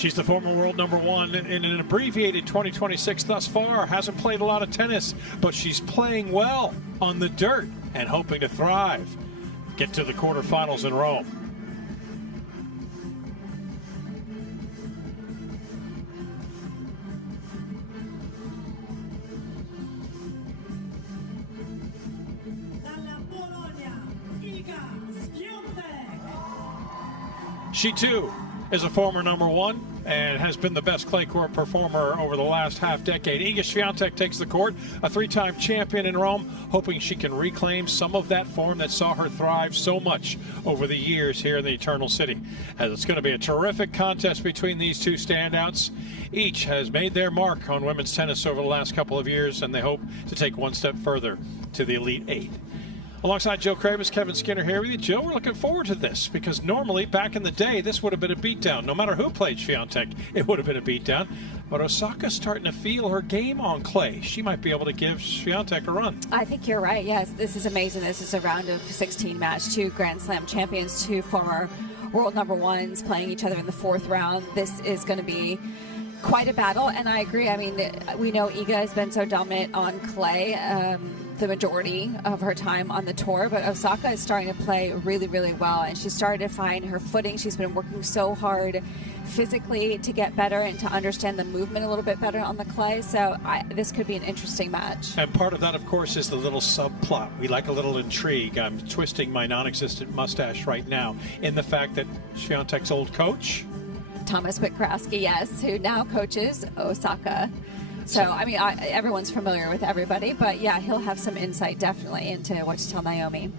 She's the former world number one in an abbreviated 2026 thus far. Hasn't played a lot of tennis, but she's playing well on the dirt and hoping to thrive. Get to the quarterfinals in Rome. She too is a former number one and has been the best clay court performer over the last half-decade. Iga Świątek takes the court, a three-time champion in Rome, hoping she can reclaim some of that form that saw her thrive so much over the years here in the Eternal City. As it's going to be a terrific contest between these two standouts. Each has made their mark on women's tennis over the last couple of years, and they hope to take one step further to the Elite Eight. Alongside Jill Cravis, Kevin Skinner here with you. Jill, we're looking forward to this because normally back in the day, this would have been a beatdown. No matter who played Świątek, it would have been a beatdown. But Osaka's starting to feel her game on clay. She might be able to give Świątek a run. I think you're right. Yes, this is amazing. This is a round of 16 match. Two Grand Slam champions, two former world number ones playing each other in the fourth round. This is going to be quite a battle, and I agree. I mean, we know Iga has been so dominant on clay the majority of her time on the tour, but Osaka is starting to play really, really well, and she's started to find her footing. She's been working so hard physically to get better and to understand the movement a little bit better on the clay, so this could be an interesting match. And part of that, of course, is the little subplot. We like a little intrigue. I'm twisting my non-existent mustache right now in the fact that Świątek's old coach, Thomas Witkowski, yes, who now coaches Osaka. So, I mean, everyone's familiar with everybody, but yeah, he'll have some insight definitely into what to tell Naomi.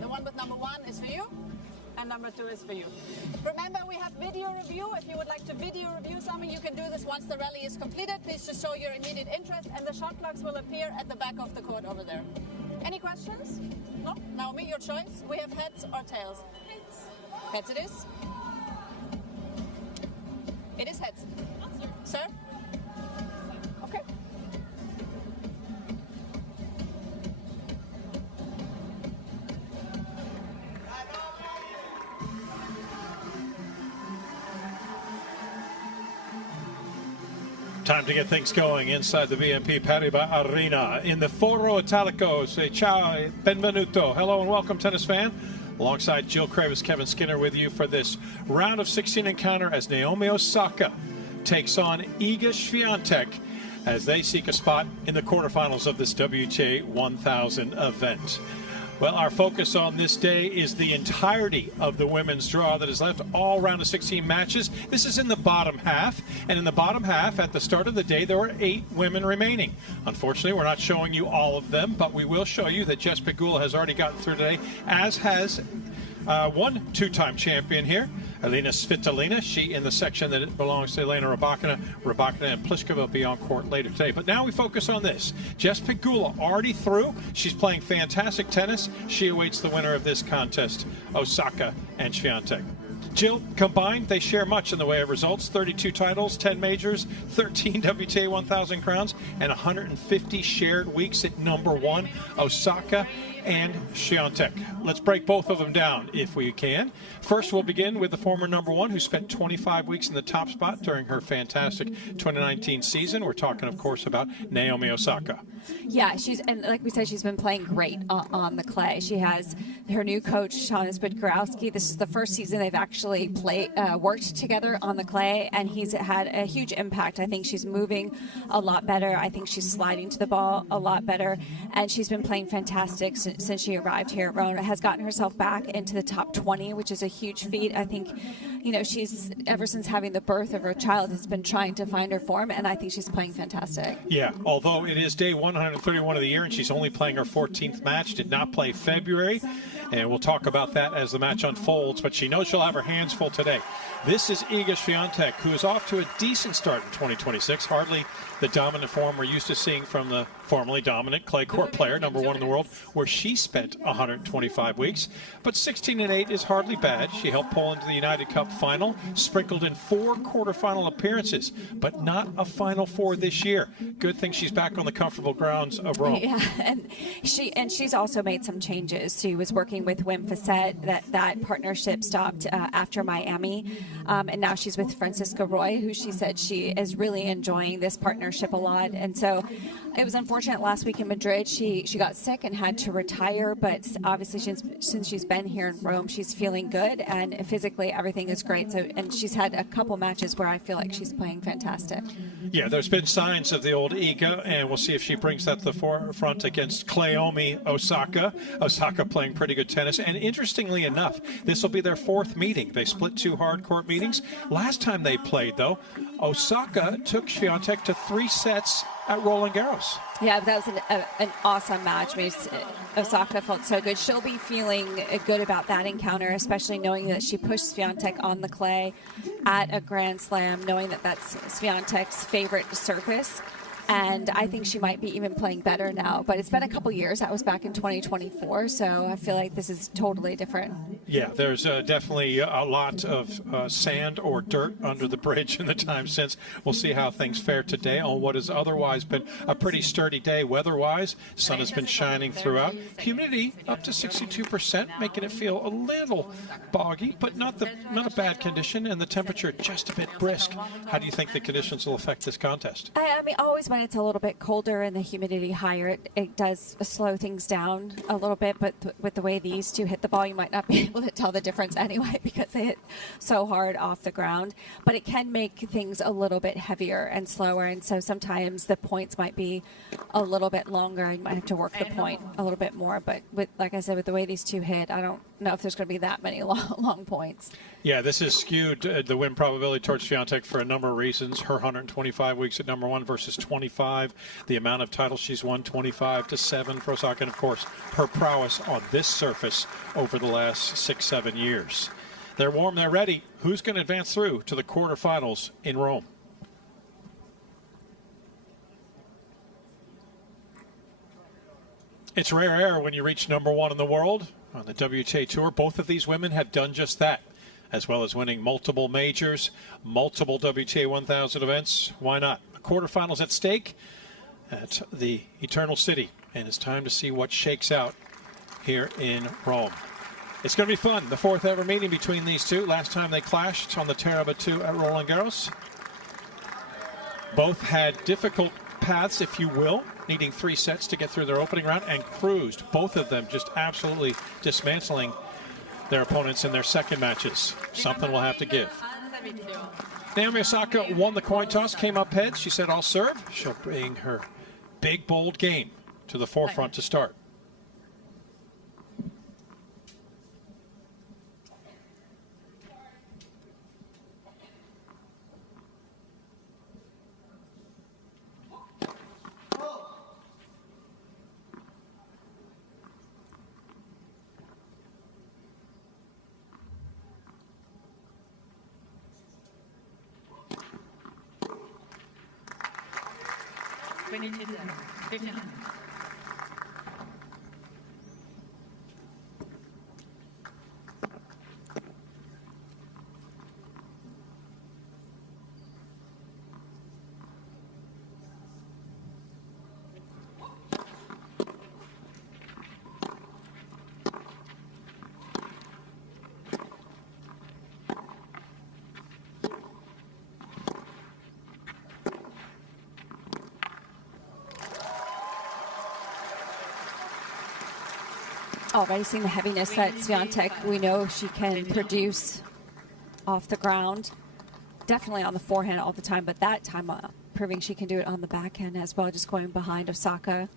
The one with number one is for you, and number two is for you. Remember, we have video review. If you would like to video review something, you can do this once the rally is completed. Please just show your immediate interest, and the shot clocks will appear at the back of the court over there. Any questions? No? Naomi, your choice. We have heads or tails? Heads. Heads it is? It is heads. Sir? Okay. Time to get things going inside the BNP Paribas Arena in the Foro Italico. Say ciao, benvenuto. Hello and welcome, tennis fan. Alongside Jill Cravis, Kevin Skinner with you for this round of 16 encounter as Naomi Osaka takes on Iga Świątek as they seek a spot in the quarterfinals of this WTA 1000 event. Well, our focus on this day is the entirety of the women's draw that is left, all round of 16 matches. This is in the bottom half, and in the bottom half, at the start of the day, there were 8 women remaining. Unfortunately, we're not showing you all of them, but we will show you that Jess Pegula has already gotten through today, as has one two-time champion here, Elena Svitolina, she in the section that belongs to Elena Rybakina. Rybakina and Pliskova will be on court later today. But now we focus on this. Jess Pegula already through. She's playing fantastic tennis. She awaits the winner of this contest, Osaka and Swiatek. Jill, combined, they share much in the way of results. 32 titles, 10 majors, 13 WTA 1000 crowns, and 150 shared weeks at number one, Osaka and Swiatek. Let's break both of them down if we can. First, we'll begin with the former number one who spent 25 weeks in the top spot during her fantastic 2019 season. We're talking, of course, about Naomi Osaka. Yeah, and like we said, she's been playing great on the clay. She has her new coach, Shauna Spudkarowski. This is the first season they've actually worked together on the clay, and he's had a huge impact. I think she's moving a lot better. I think she's sliding to the ball a lot better, and she's been playing fantastic since she arrived here at Rome. Has gotten herself back into the top 20, which is a huge feat. I think, she's, ever since having the birth of her child, has been trying to find her form, and I think she's playing fantastic. Yeah, although it is day 131 of the year, and she's only playing her 14th match, did not play February, and we'll talk about that as the match unfolds, but she knows she'll have her hands full today. This is Iga Swiatek, who is off to a decent start in 2026, hardly the dominant form we're used to seeing from the formerly dominant clay court player, number one in the world, where she spent 125 weeks. But 16-8 is hardly bad. She helped Poland to the United Cup final, sprinkled in 4 quarterfinal appearances, but not a Final Four this year. Good thing she's back on the comfortable grounds of Rome. Yeah, and she's also made some changes. She was working with Wim Fissette. That partnership stopped after Miami, and now she's with Francisca Roy, who she said she is really enjoying this partnership a lot. And so it was unfortunate last week in Madrid. She got sick and had to retire, but obviously since she's been here in Rome, she's feeling good, and physically everything is great. So, and she's had a couple matches where I feel like she's playing fantastic. Yeah, there's been signs of the old Iga, and we'll see if she brings that to the forefront against Naomi Osaka. Osaka playing pretty good tennis, and interestingly enough, this will be their 4th meeting. They split 2 hard court meetings. Last time they played, though, Osaka took Swiatek to 3 sets at Roland Garros. Yeah, that was an awesome match. I mean, Osaka felt so good. She'll be feeling good about that encounter, especially knowing that she pushed Swiatek on the clay at a Grand Slam, knowing that that's Swiatek's favorite surface. And I think she might be even playing better now. But it's been a couple years. That was back in 2024. So I feel like this is totally different. Yeah, there's definitely a lot of sand or dirt under the bridge in the time since. We'll see how things fare today on what has otherwise been a pretty sturdy day weather-wise. Sun has been shining throughout. Humidity up to 62%, making it feel a little boggy, but not a bad condition. And the temperature just a bit brisk. How do you think the conditions will affect this contest? I mean, always when it's a little bit colder and the humidity higher, it does slow things down a little bit. But with the way these two hit the ball, you might not be able to tell the difference anyway because they hit so hard off the ground. But it can make things a little bit heavier and slower. And so sometimes the points might be a little bit longer. You might have to work the point a little bit more. But like I said, with the way these two hit, I don't know if there's going to be that many long points. Yeah, this is skewed the win probability towards Swiatek for a number of reasons. Her 125 weeks at number one versus 25. The amount of titles she's won, 25-7 for Osaka. And, of course, her prowess on this surface over the last 6-7 years. They're warm, they're ready. Who's going to advance through to the quarterfinals in Rome? It's rare air when you reach number one in the world on the WTA Tour. Both of these women have done just that, as well as winning multiple majors, multiple WTA 1000 events. Why not? The quarterfinals at stake at the Eternal City, and it's time to see what shakes out here in Rome. It's going to be fun. The 4th ever meeting between these two. Last time they clashed on the Terra Batu at Roland Garros. Both had difficult paths, if you will, needing 3 sets to get through their opening round, and cruised. Both of them just absolutely dismantling their opponents in their second matches. Something will have to give. Naomi Osaka won the coin toss, came up heads. She said, "I'll serve." She'll bring her big, bold game to the forefront to start. limited 15. Already seeing the heaviness that Swiatek, we know she can produce off the ground. Definitely on the forehand all the time, but that time proving she can do it on the backhand as well, just going behind Osaka.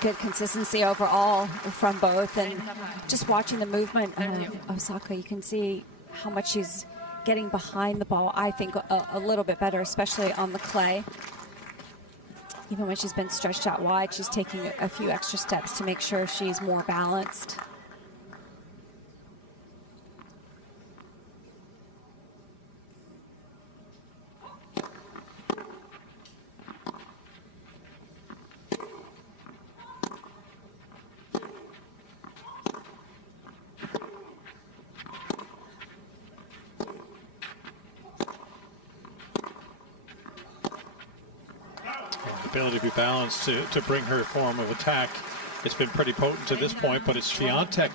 Good consistency overall from both, and just watching the movement of Osaka, you can see how much she's getting behind the ball. I think a little bit better, especially on the clay. Even when she's been stretched out wide, she's taking a few extra steps to make sure she's more balanced. Ability to be balanced to bring her form of attack. It's been pretty potent to this point, but it's Swiatek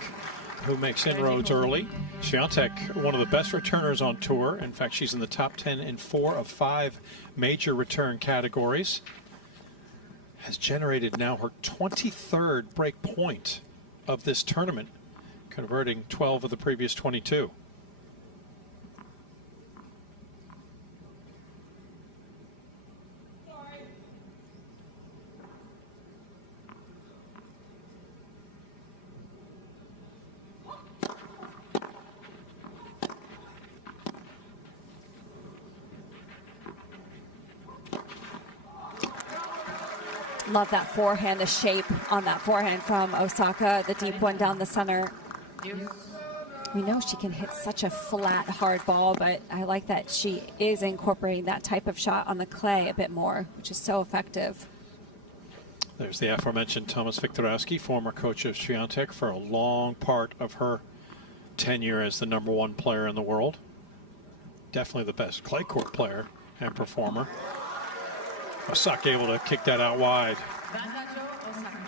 who makes inroads early. Swiatek, one of the best returners on tour. In fact, she's in the top 10 in 4 of 5 major return categories. Has generated now her 23rd break point of this tournament, converting 12 of the previous 22. Love that forehand, the shape on that forehand from Osaka, the deep one down the center. We know she can hit such a flat, hard ball, but I like that she is incorporating that type of shot on the clay a bit more, which is so effective. There's the aforementioned Thomas Viktorowski, former coach of Swiatek for a long part of her tenure as the #1 player in the world. Definitely the best clay court player and performer. Osaka able to kick that out wide.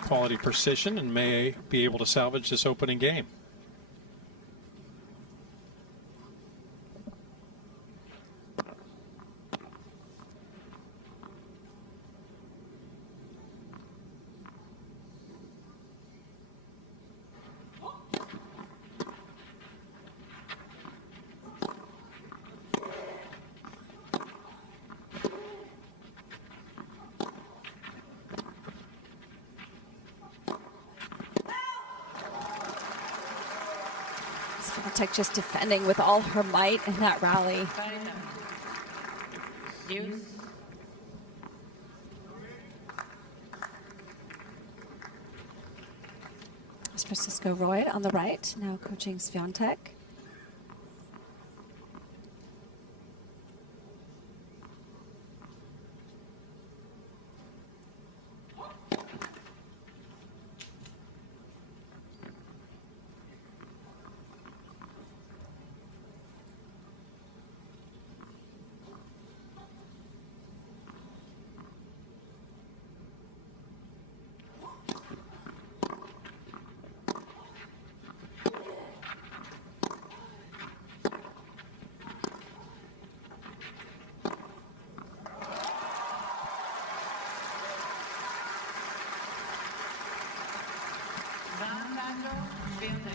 Quality precision, and may be able to salvage this opening game. Swiatek just defending with all her might in that rally. It's Francisco Roy on the right, now coaching Swiatek.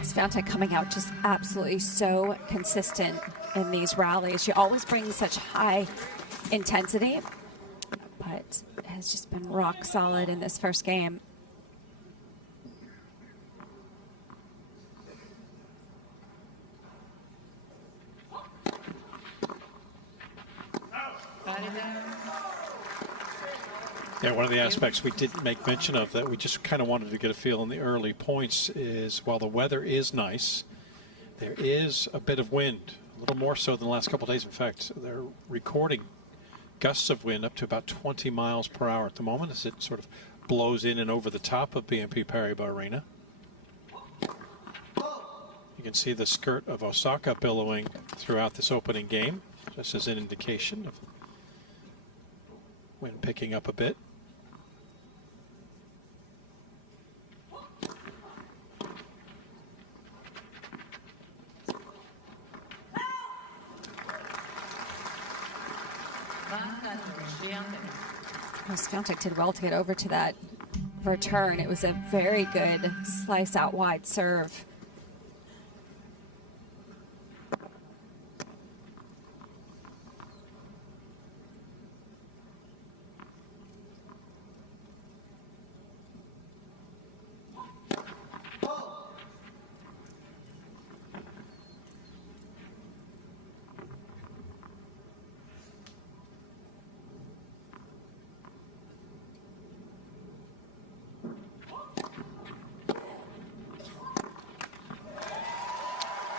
Swiatek coming out just absolutely so consistent in these rallies. She always brings such high intensity, but has just been rock solid in this first game. Yeah, one of the aspects we didn't make mention of that we just kind of wanted to get a feel in the early points is while the weather is nice, there is a bit of wind, a little more so than the last couple of days. In fact, they're recording gusts of wind up to about 20 miles per hour at the moment as it sort of blows in and over the top of BNP Paribas Arena. You can see the skirt of Osaka billowing throughout this opening game, just as an indication of wind picking up a bit. Swiatek did well to get over to that return. It was a very good slice out wide serve.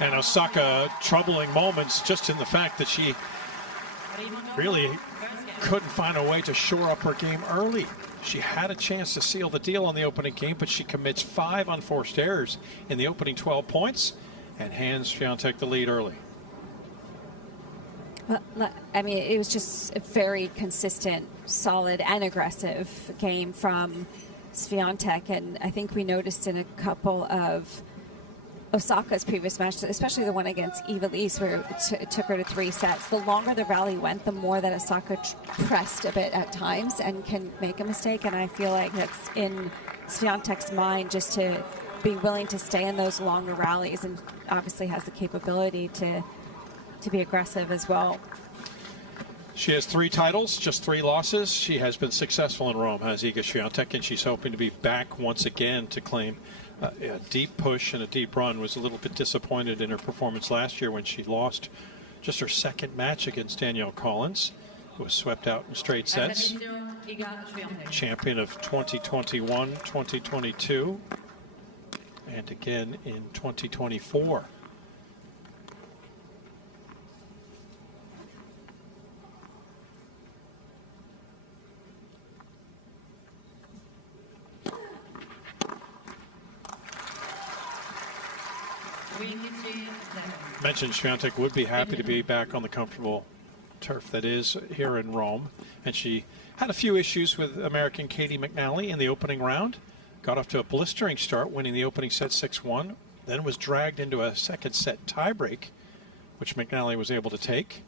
And Osaka troubling moments just in the fact that she really couldn't find a way to shore up her game early. She had a chance to seal the deal on the opening game, but she commits 5 unforced errors in the opening 12 points and hands Swiatek the lead early. Well, I mean, it was just a very consistent, solid, and aggressive game from Swiatek, and I think we noticed in a couple of Osaka's previous match, especially the one against Ivelisse, where it took her to 3 sets. The longer the rally went, the more that Osaka pressed a bit at times and can make a mistake. And I feel like that's in Swiatek's mind, just to be willing to stay in those longer rallies, and obviously has the capability to be aggressive as well. She has 3 titles, just 3 losses. She has been successful in Rome, has Iga Swiatek, and she's hoping to be back once again to claim a deep push and a deep run. Was a little bit disappointed in her performance last year when she lost just her 2nd match against Danielle Collins, who was swept out in straight sets. Champion of 2021, 2022, and again in 2024. Mentioned Swiatek would be happy to be back on the comfortable turf that is here in Rome, and she had a few issues with American Katie McNally in the opening round. Got off to a blistering start, winning the opening set 6-1, then was dragged into a 2nd set tiebreak, which McNally was able to take.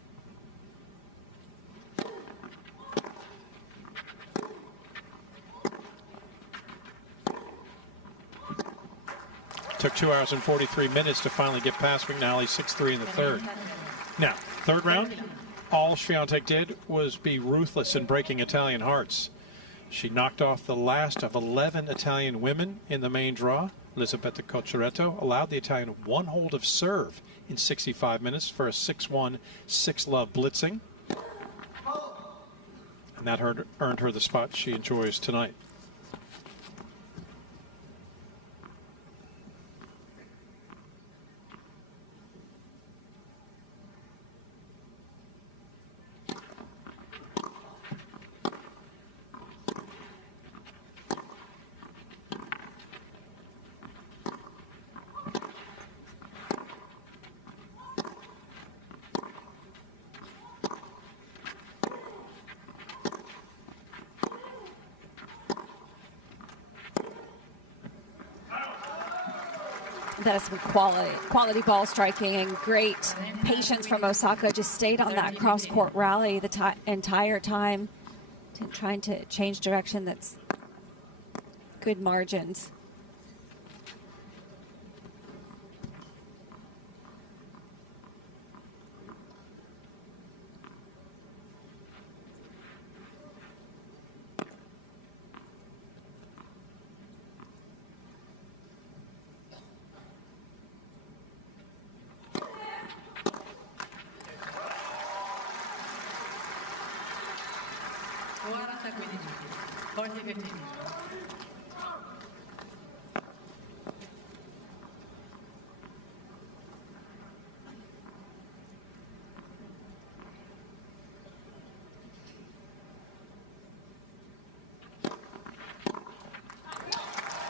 Took 2 hours and 43 minutes to finally get past McNally, 6-3 in the 3rd. Now, 3rd round, all Swiatek did was be ruthless in breaking Italian hearts. She knocked off the last of 11 Italian women in the main draw. Elisabetta Cocciaretto allowed the Italian 1 hold of serve in 65 minutes for a 6-1, 6-love blitzing. And that earned her the spot she enjoys tonight. That is some quality ball striking and great patience from Osaka. Just stayed on that cross-court rally the entire time, trying to change direction. That's good margins. 40-15.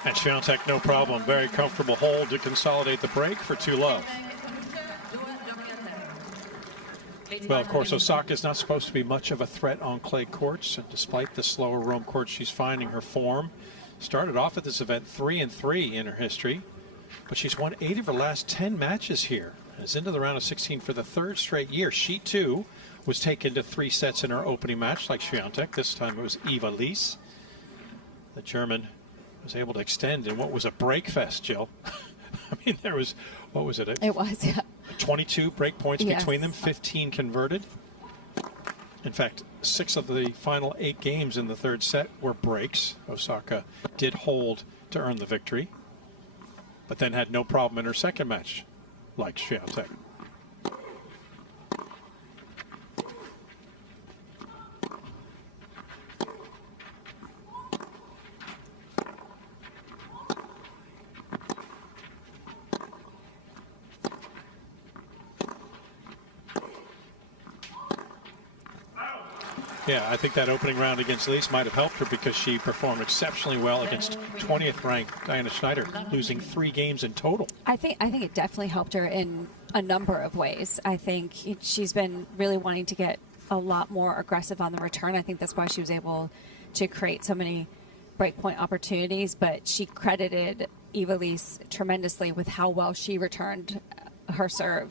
And Świątek, no problem. Very comfortable hold to consolidate the break for 2-love. Well, of course, Osaka is not supposed to be much of a threat on clay courts, and despite the slower Rome courts, she's finding her form. Started off at this event 3-3 in her history, but she's won 8 of her last 10 matches here. And is into the round of 16 for the 3rd straight year. She too was taken to 3 sets in her opening match, like Świątek. This time it was Eva Lise. The German was able to extend in what was a break fest, Jill. I mean, there was, what was it? It was, yeah. 22 break points Yes. between them, 15 converted. In fact, 6 of the final 8 games in the 3rd set were breaks. Osaka did hold to earn the victory, but then had no problem in her 2nd match, like Świątek. Yeah, I think that opening round against Lise might have helped her because she performed exceptionally well against 20th ranked Diana Schneider, losing 3 games in total. I think it definitely helped her in a number of ways. I think she's been really wanting to get a lot more aggressive on the return. I think that's why she was able to create so many breakpoint opportunities, but she credited Eva Lise tremendously with how well she returned her serve.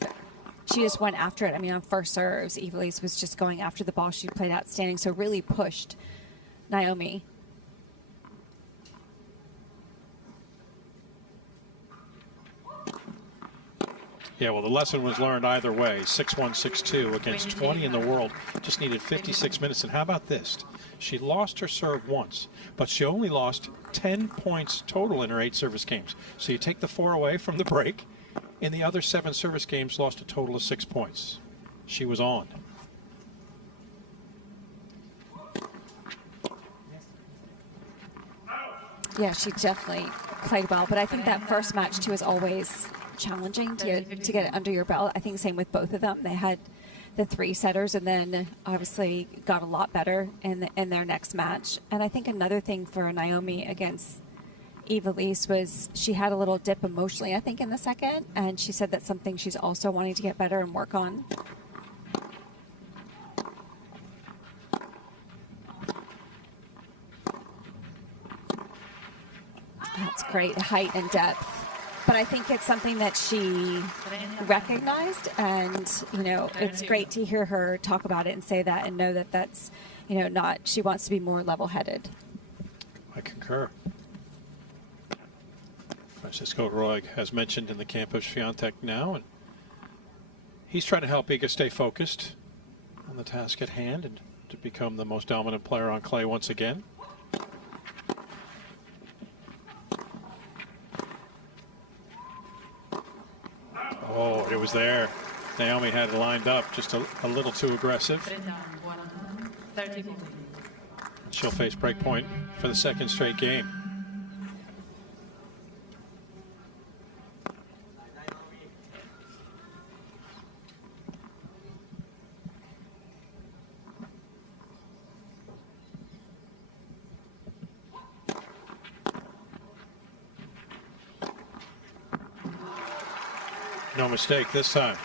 She just went after it. I mean, on first serves, Eva Lise was just going after the ball. She played outstanding, so really pushed Naomi. Yeah, well, the lesson was learned either way. 6-1, 6-2 against 20 in the world. Just needed 56 minutes. And how about this? She lost her serve once, but she only lost 10 points total in her 8 service games. So you take the 4 away from the break. In the other 7 service games, lost a total of 6 points. She was on. Yeah, she definitely played well, but I think that first match too is always challenging to get it under your belt. I think same with both of them. They had the 3 setters and then obviously got a lot better in their next match. And I think another thing for Naomi against Eva Lise was she had a little dip emotionally, I think, in the 2nd, and she said that's something she's also wanting to get better and work on. That's great height and depth. But I think it's something that she recognized, and, you know, it's great to hear her talk about it and say that and know that that's, you know, not, she wants to be more level-headed. I concur. Francisco Roig has mentioned in the camp of Świątek now, and he's trying to help Iga stay focused on the task at hand and to become the most dominant player on clay once again. Oh, it was there. Naomi had it lined up just a little too aggressive. She'll face break point for the 2nd straight game. No mistake this time.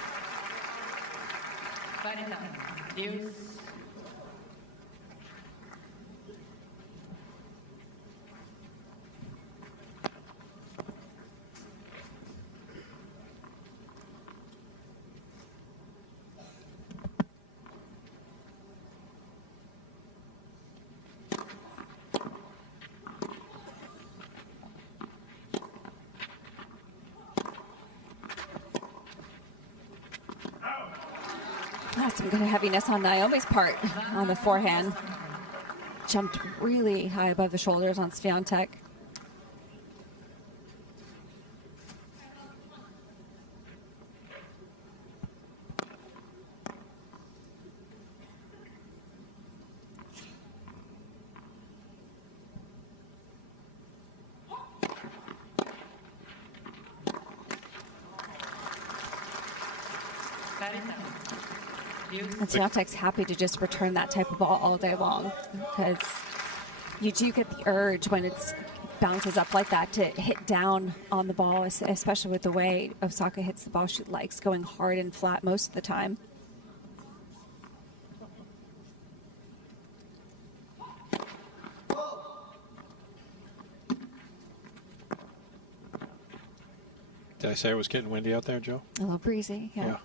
Some good heaviness on Naomi's part on the forehand. Jumped really high above the shoulders on Świątek. And Swiatek's happy to just return that type of ball all day long, because you do get the urge when it bounces up like that to hit down on the ball, especially with the way Osaka hits the ball. She likes going hard and flat most of the time. Did I say it was getting windy out there, Joe? A little breezy, yeah.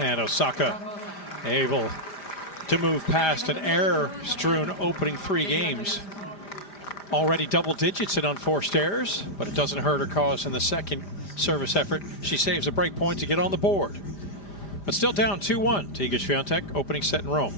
And Osaka able to move past an error-strewn opening 3 games. Already double digits in unforced errors, but it doesn't hurt her cause in the second service effort. She saves a break point to get on the board. But still down 2-1 to Iga Swiatek, opening set in Rome.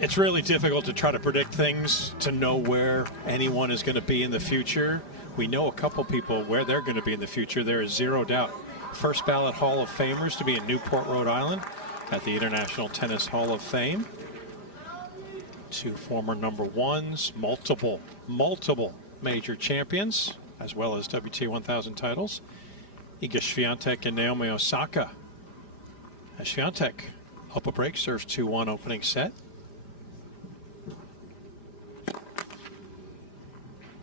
It's really difficult to try to predict things, to know where anyone is going to be in the future. We know a couple people where they're going to be in the future. There is zero doubt. First ballot Hall of Famers to be in Newport, Rhode Island at the International Tennis Hall of Fame. 2 former number 1s, multiple major champions, as well as WTA 1000 titles. Iga Swiatek and Naomi Osaka. As Swiatek up a break, serves 2-1 opening set.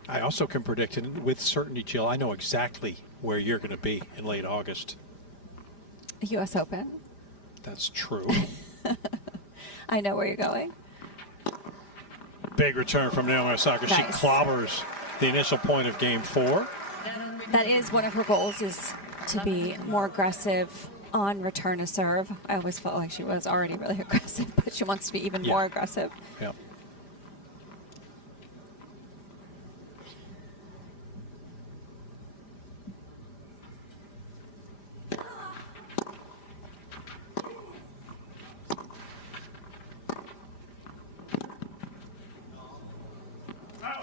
I also can predict it with certainty, Jill. I know exactly where you're going to be in late August. U.S. Open. That's true. I know where you're going. Big return from Naomi Osaka. Nice. She clobbers the initial point of game 4. That is one of her goals, is to be more aggressive on return of serve. I always felt like she was already really aggressive, but she wants to be even more aggressive. Yeah.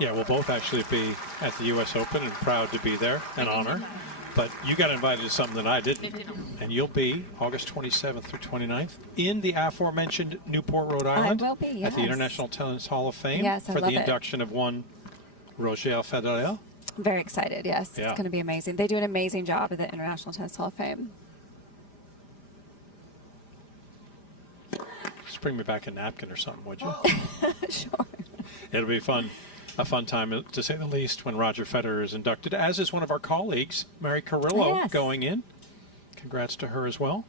Yeah, we'll both actually be at the U.S. Open and proud to be there, an honor. But you got invited to something that I didn't. And you'll be August 27th through 29th in the aforementioned Newport, Rhode Island. I will be, yes. At the International Tennis Hall of Fame. Yes, I for love the it. induction of one Roger Federer. I'm very excited, yes. Yeah. It's going to be amazing. They do an amazing job at the International Tennis Hall of Fame. Just bring me back a napkin or something, would you? Sure. It'll be fun. A fun time, to say the least, when Roger Federer is inducted, as is one of our colleagues, Mary Carrillo, Yes. going in. Congrats to her as well.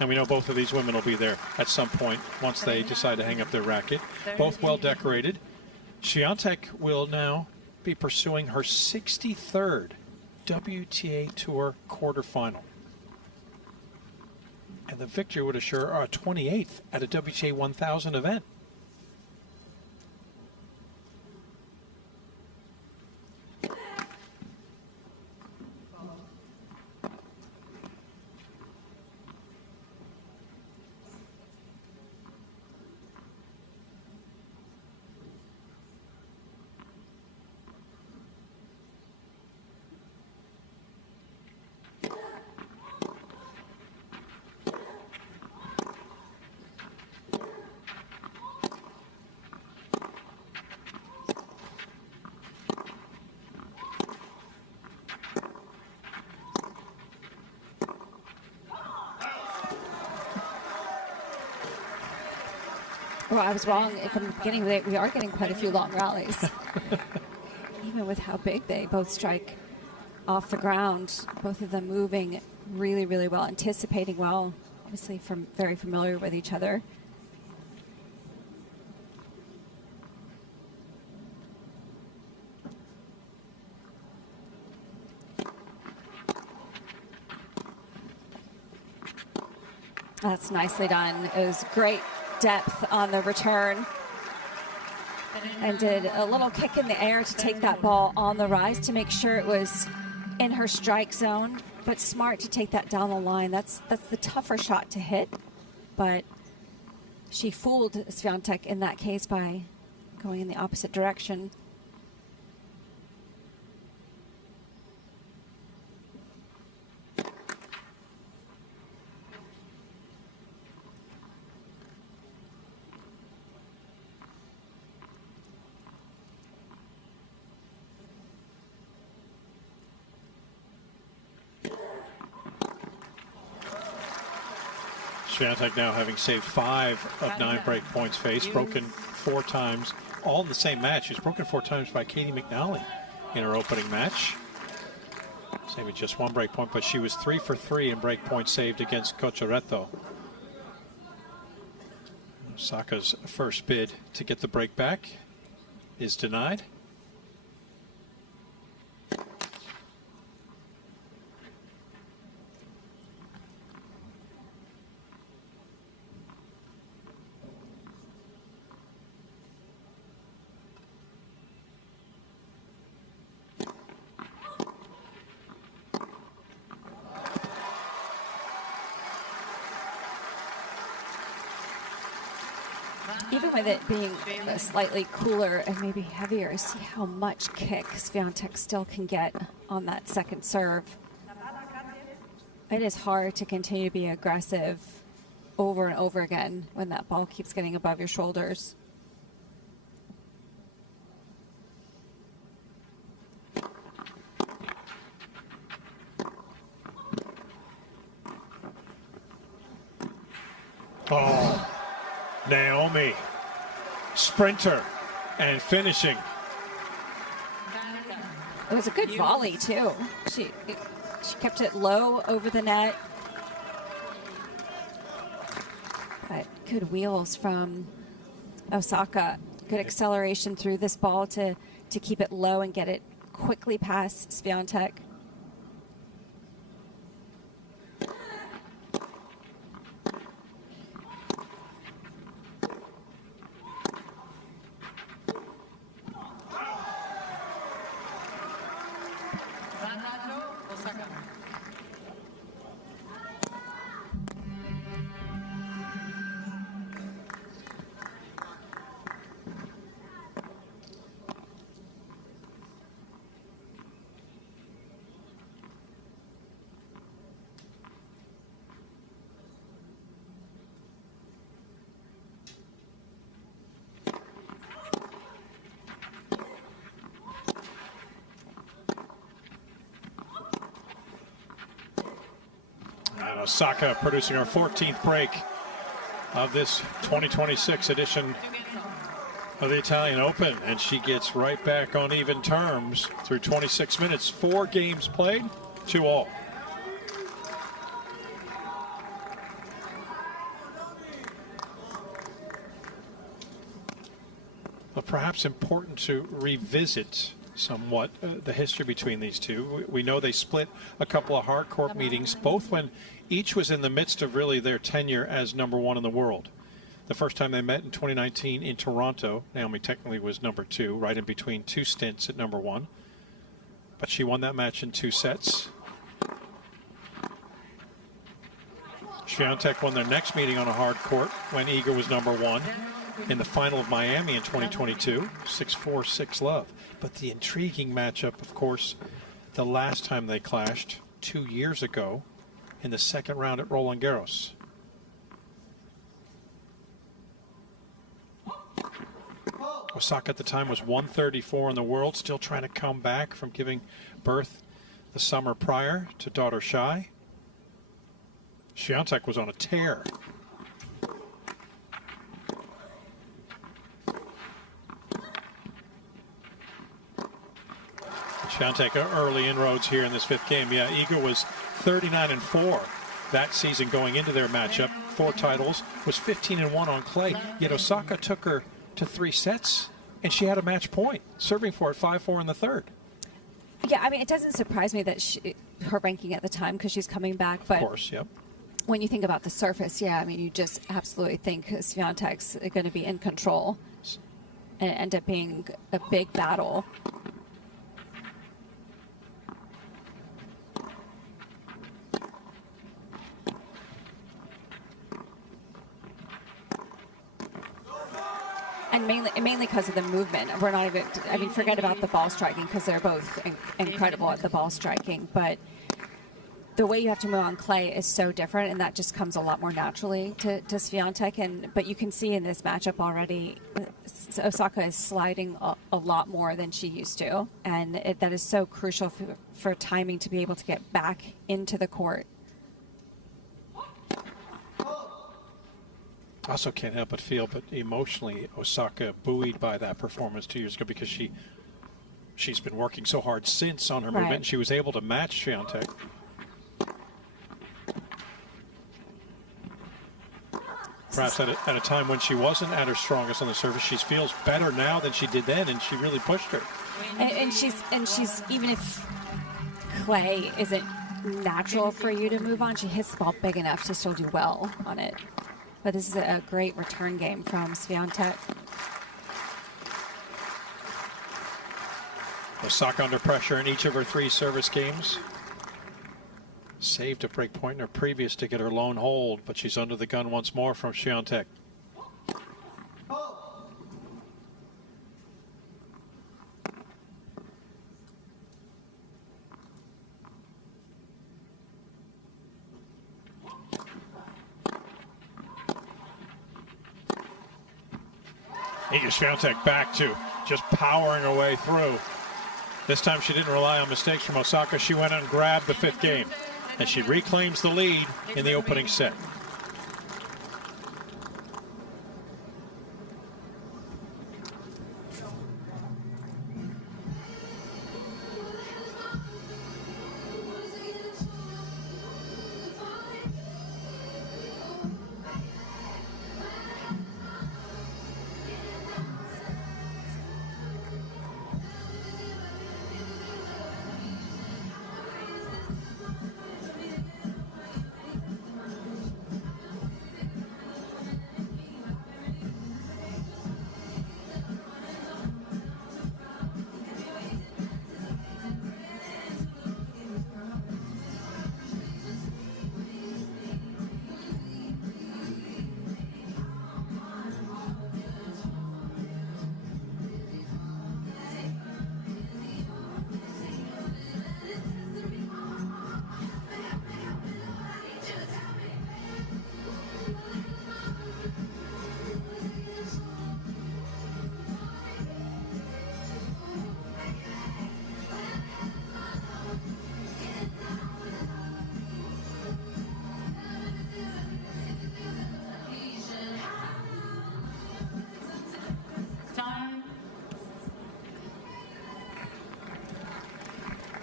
And we know both of these women will be there at some point once they decide to hang up their racket. Both well decorated. Świątek will now be pursuing her 63rd WTA Tour quarterfinal. And the victory would assure her 28th at a WTA 1000 event. Well, I was wrong from the beginning. We are getting quite a few long rallies. Even with how big they both strike off the ground. Both of them moving really, really well, anticipating well. Obviously very familiar with each other. That's nicely done. It was great depth on the return, and did a little kick in the air to take that ball on the rise to make sure it was in her strike zone, but smart to take that down the line. That's the tougher shot to hit, but she fooled Świątek in that case by going in the opposite direction. Świątek now having saved 5 of 9 break points faced, broken 4 times, all in the same match. She's broken 4 times by Katie McNally in her opening match. Saving just 1 break point, but she was 3 for 3 in break points saved against Cochoretto. Osaka's first bid to get the break back is denied. Even with it being slightly cooler and maybe heavier, see how much kick Świątek still can get on that second serve. It is hard to continue to be aggressive over and over again when that ball keeps getting above your shoulders. Oh. Naomi, sprinter, and finishing. It was a good volley too. She kept it low over the net. But good wheels from Osaka. Good acceleration through this ball to keep it low and get it quickly past Świątek. Osaka producing her 14th break of this 2026 edition of the Italian Open, and she gets right back on even terms through 26 minutes. 4 games played, 2 all. perhaps important to revisit somewhat the history between these two. We know they split a couple of hard-court meetings, both when each was in the midst of really their tenure as #1 in the world. The first time they met in 2019 in Toronto, Naomi technically was #2, right in between two stints at #1. But she won that match in 2 sets. Swiatek won their next meeting on a hard court when Iga was #1 in the final of Miami in 2022, 6-4, 6-love. But the intriguing matchup, of course, the last time they clashed 2 years ago in the second round at Roland Garros. Osaka at the time was 134 in the world, still trying to come back from giving birth the summer prior to daughter Shai. Swiatek was on a tear. Swiatek early inroads here in this 5th game. Yeah, Iga was 39-4 that season going into their matchup. 4 titles, was 15-1 on clay. Yet Osaka took her to 3 sets, and she had a match point, serving for it 5-4 in the 3rd. Yeah, I mean, it doesn't surprise me that her ranking at the time, because she's coming back. But of course, yep. When you think about the surface, yeah, I mean, you just absolutely think Swiatek's going to be in control and end up being a big battle. And mainly because of the movement. We're not even, I mean, forget about the ball striking, because they're both incredible at the ball striking. But the way you have to move on clay is so different, and that just comes a lot more naturally to Swiatek. But you can see in this matchup already, Osaka is sliding a lot more than she used to. And that is so crucial for timing to be able to get back into the court. Also can't help but feel, but emotionally, Osaka buoyed by that performance 2 years ago, because she's been working so hard since on her movement, and she was able to match Swiatek. Perhaps at a time when she wasn't at her strongest on the surface, she feels better now than she did then, and she really pushed her. And she's even if clay isn't natural for you to move on, she hits the ball big enough to still do well on it. But this is a great return game from Swiatek. Osaka under pressure in each of her 3 service games. Saved a break point in her previous to get her lone hold, but she's under the gun once more from Swiatek. Iga Swiatek back to just powering her way through. This time she didn't rely on mistakes from Osaka. She went and grabbed the 5th game, and she reclaims the lead in the opening set.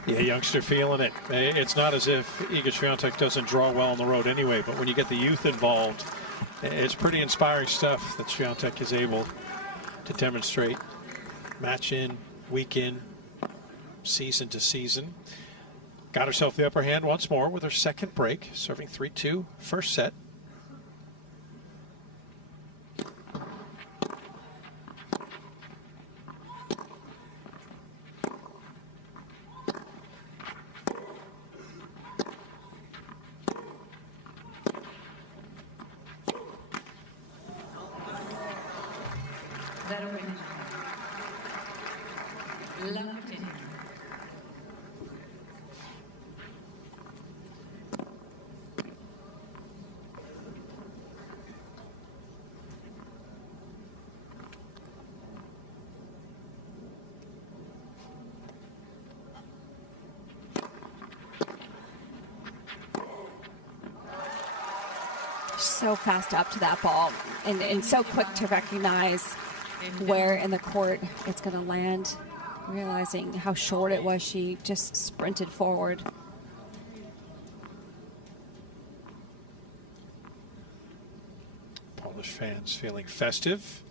Yeah, youngster feeling it. It's not as if Iga Swiatek doesn't draw well on the road anyway, but when you get the youth involved, it's pretty inspiring stuff that Swiatek is able to demonstrate match in, week in, season to season. Got herself the upper hand once more with her second break, serving 3-2 first set. So fast up to that ball and so quick to recognize where in the court it's going to land. Realizing how short it was, she just sprinted forward. Polish fans feeling festive.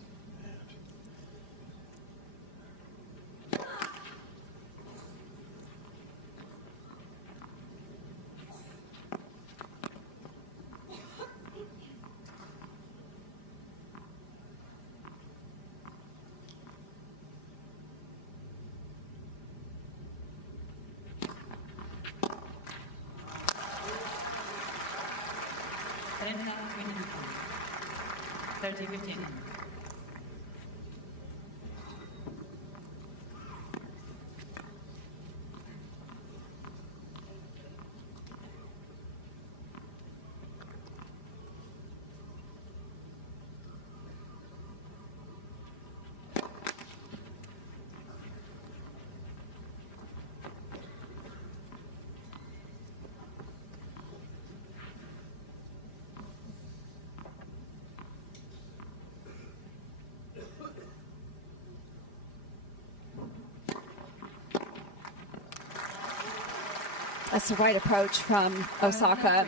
That's the right approach from Osaka.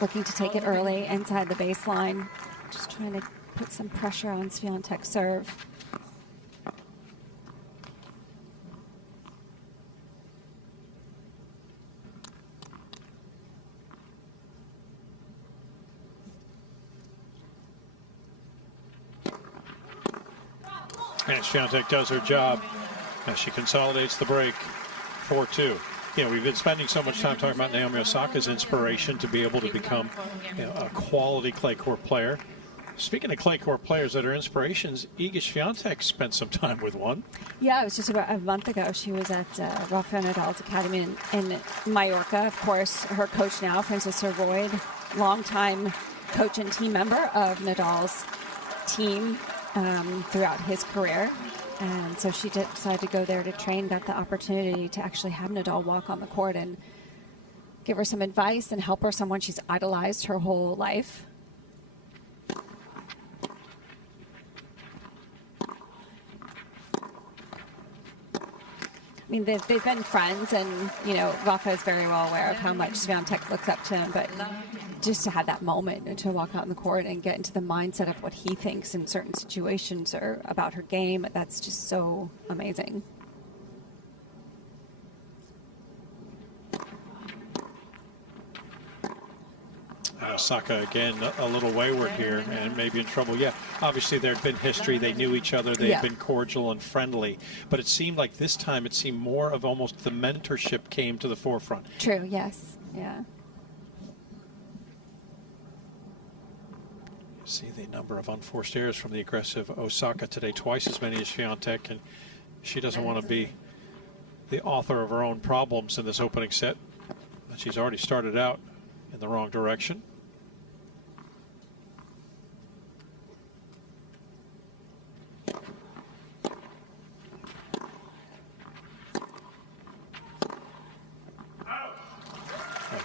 Looking to take it early inside the baseline. Just trying to put some pressure on Swiatek's serve. And Swiatek does her job as she consolidates the break. 4-2. You know, we've been spending so much time talking about Naomi Osaka's inspiration to be able to become, you know, a quality clay court player. Speaking of clay court players that are inspirations, Iga Swiatek spent some time with one. Yeah, it was just about a month ago. She was at Rafael Nadal's academy in Mallorca. Of course, her coach now, Francisco Royd, longtime coach and team member of Nadal's team throughout his career. And so she decided to go there to train, got the opportunity to actually have Nadal walk on the court and give her some advice and help her, someone she's idolized her whole life. I mean, they've been friends, and, you know, Rafa is very well aware of how much Swiatek looks up to him, but just to have that moment and to walk out on the court and get into the mindset of what he thinks in certain situations or about her game, that's just so amazing. Osaka again a little wayward here and maybe in trouble. Yeah, obviously there had been history. They knew each other. They had been cordial and friendly. But it seemed like this time it seemed more of almost the mentorship came to the forefront. True, yes. Yeah. See the number of unforced errors from the aggressive Osaka today, twice as many as Swiatek, and she doesn't want to be the author of her own problems in this opening set. But she's already started out in the wrong direction.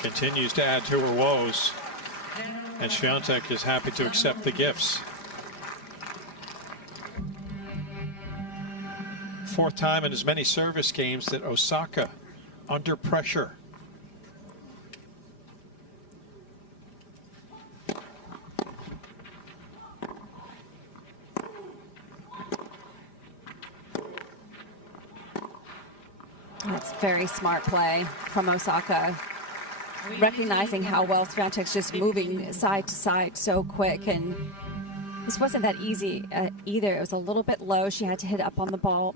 Continues to add to her woes, and Swiatek is happy to accept the gifts. Fourth time in as many service games that Osaka under pressure. That's very smart play from Osaka, recognizing how well Swiatek's just moving side to side so quick. And this wasn't that easy either. It was a little bit low. She had to hit up on the ball,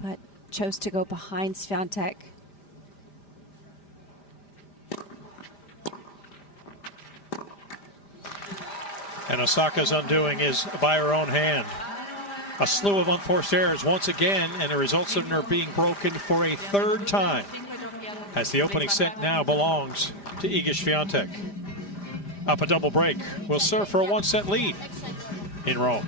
but chose to go behind Swiatek. And Osaka's undoing is by her own hand. A slew of unforced errors once again, and the results of her being broken for a third time, as the opening set now belongs to Iga Swiatek. Up a double break, will serve for a one-set lead in Rome.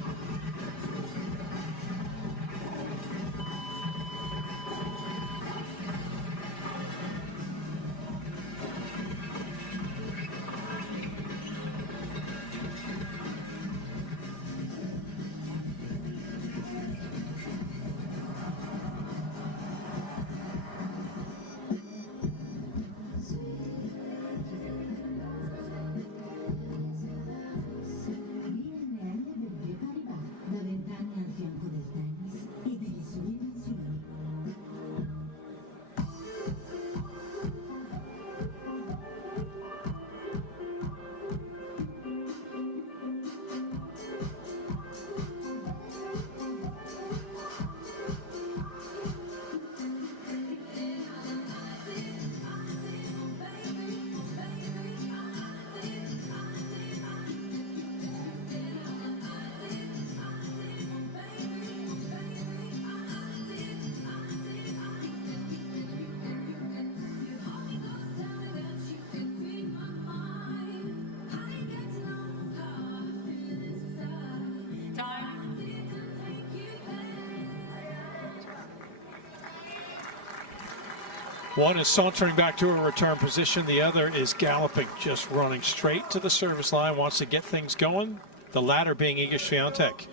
One is sauntering back to a return position. The other is galloping, just running straight to the service line, wants to get things going. The latter being Iga Swiatek.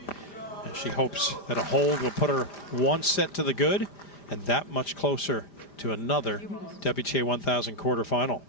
And she hopes that a hold will put her one set to the good and that much closer to another WTA 1000 quarterfinal.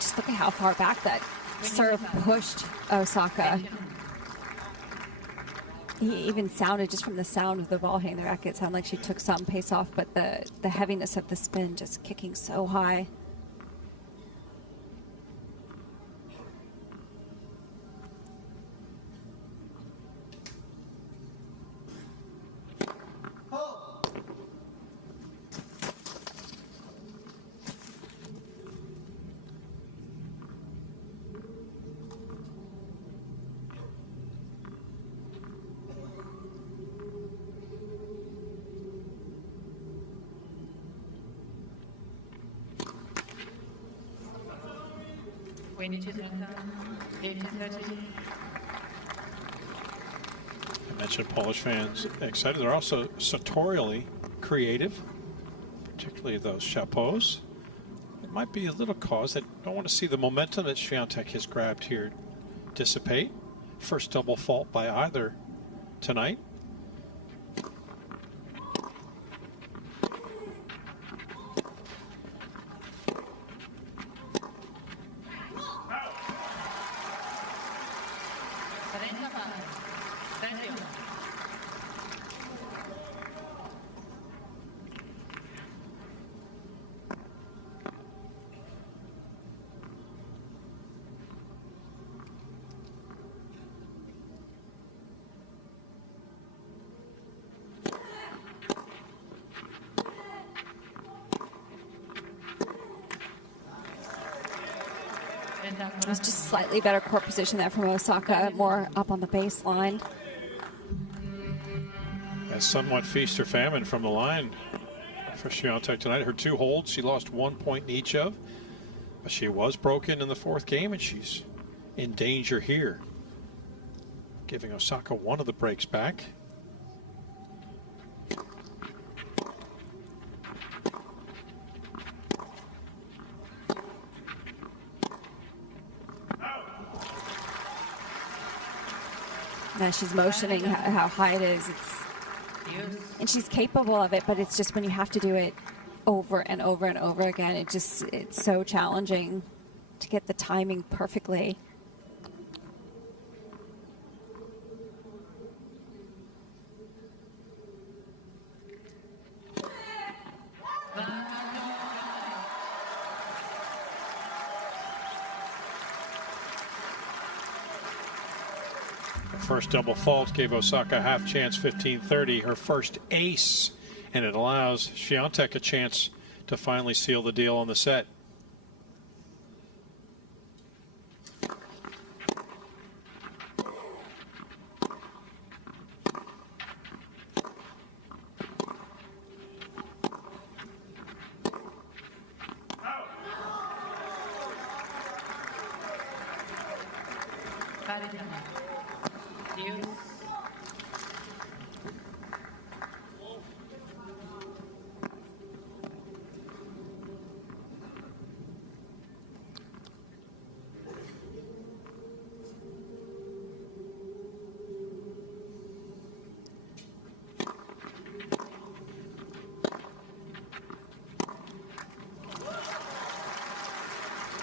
Just look at how far back that serve pushed Osaka. He even sounded, just from the sound of the ball hitting the racket, it sounded like she took some pace off, but the heaviness of the spin just kicking so high. I mentioned Polish fans excited. They're also sartorially creative, particularly those chapeaus. It might be a little cause. They don't want to see the momentum that Swiatek has grabbed here dissipate. First double fault by either tonight. It was just slightly better court position there from Osaka, more up on the baseline. That's somewhat feast or famine from the line for Swiatek tonight. Her 2 holds, she lost 1 point in each of, but she was broken in the 4th game, and she's in danger here, giving Osaka one of the breaks back. Now she's motioning how high it is. And she's capable of it, but it's just when you have to do it over and over and over again, it's so challenging to get the timing perfectly. First double fault gave Osaka half chance, 15-30, her first ace, and it allows Swiatek a chance to finally seal the deal on the set.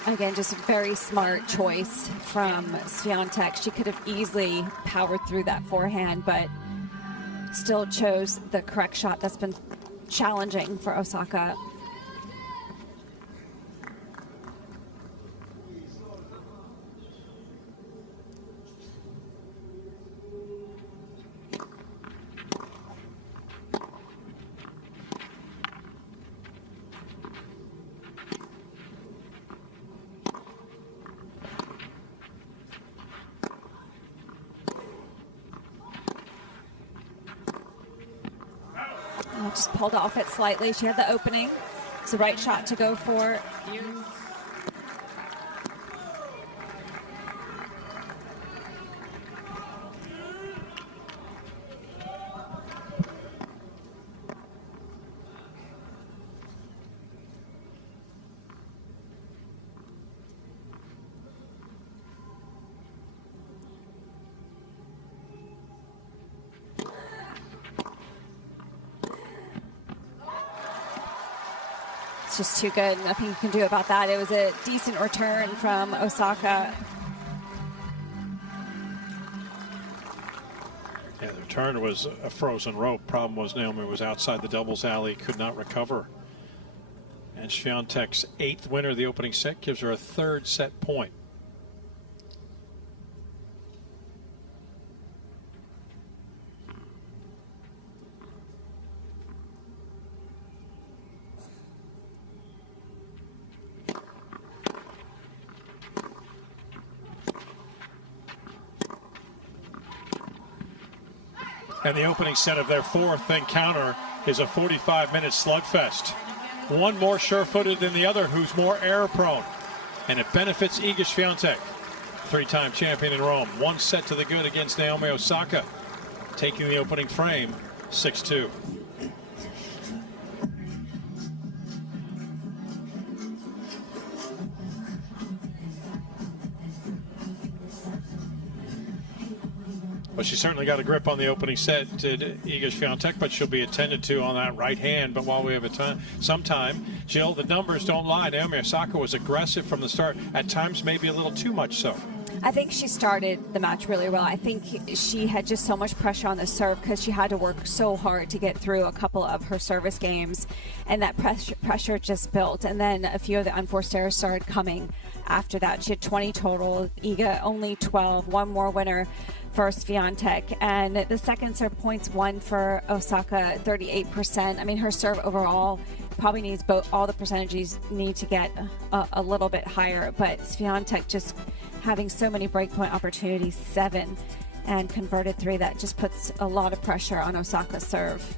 Again, just a very smart choice from Swiatek. She could have easily powered through that forehand, but still chose the correct shot. That's been challenging for Osaka. Just pulled off it slightly. She had the opening. It's the right shot to go for. It's just too good. Nothing you can do about that. It was a decent return from Osaka. Yeah, the return was a frozen rope. Problem was Naomi was outside the doubles alley, could not recover. And Swiatek's 8th winner of the opening set gives her a 3rd set point. And the opening set of their 4th encounter is a 45-minute slugfest. One more sure-footed than the other, who's more error-prone. And it benefits Iga Swiatek, 3-time champion in Rome. 1 set to the good against Naomi Osaka, taking the opening frame 6-2. Well, she certainly got a grip on the opening set to Iga Swiatek, but she'll be attended to on that right hand. But while we have some time, Jill, the numbers don't lie. Naomi Osaka was aggressive from the start, at times maybe a little too much so. I think she started the match really well. I think she had just so much pressure on the serve because she had to work so hard to get through a couple of her service games, and that pressure just built. And then a few of the unforced errors started coming after that. She had 20 total, Iga only 12, one more winner for Swiatek, and the second serve points won for Osaka, 38%. I mean, her serve overall probably needs all the percentages need to get a little bit higher, but Swiatek just having so many breakpoint opportunities, 7, and converted 3, that just puts a lot of pressure on Osaka's serve.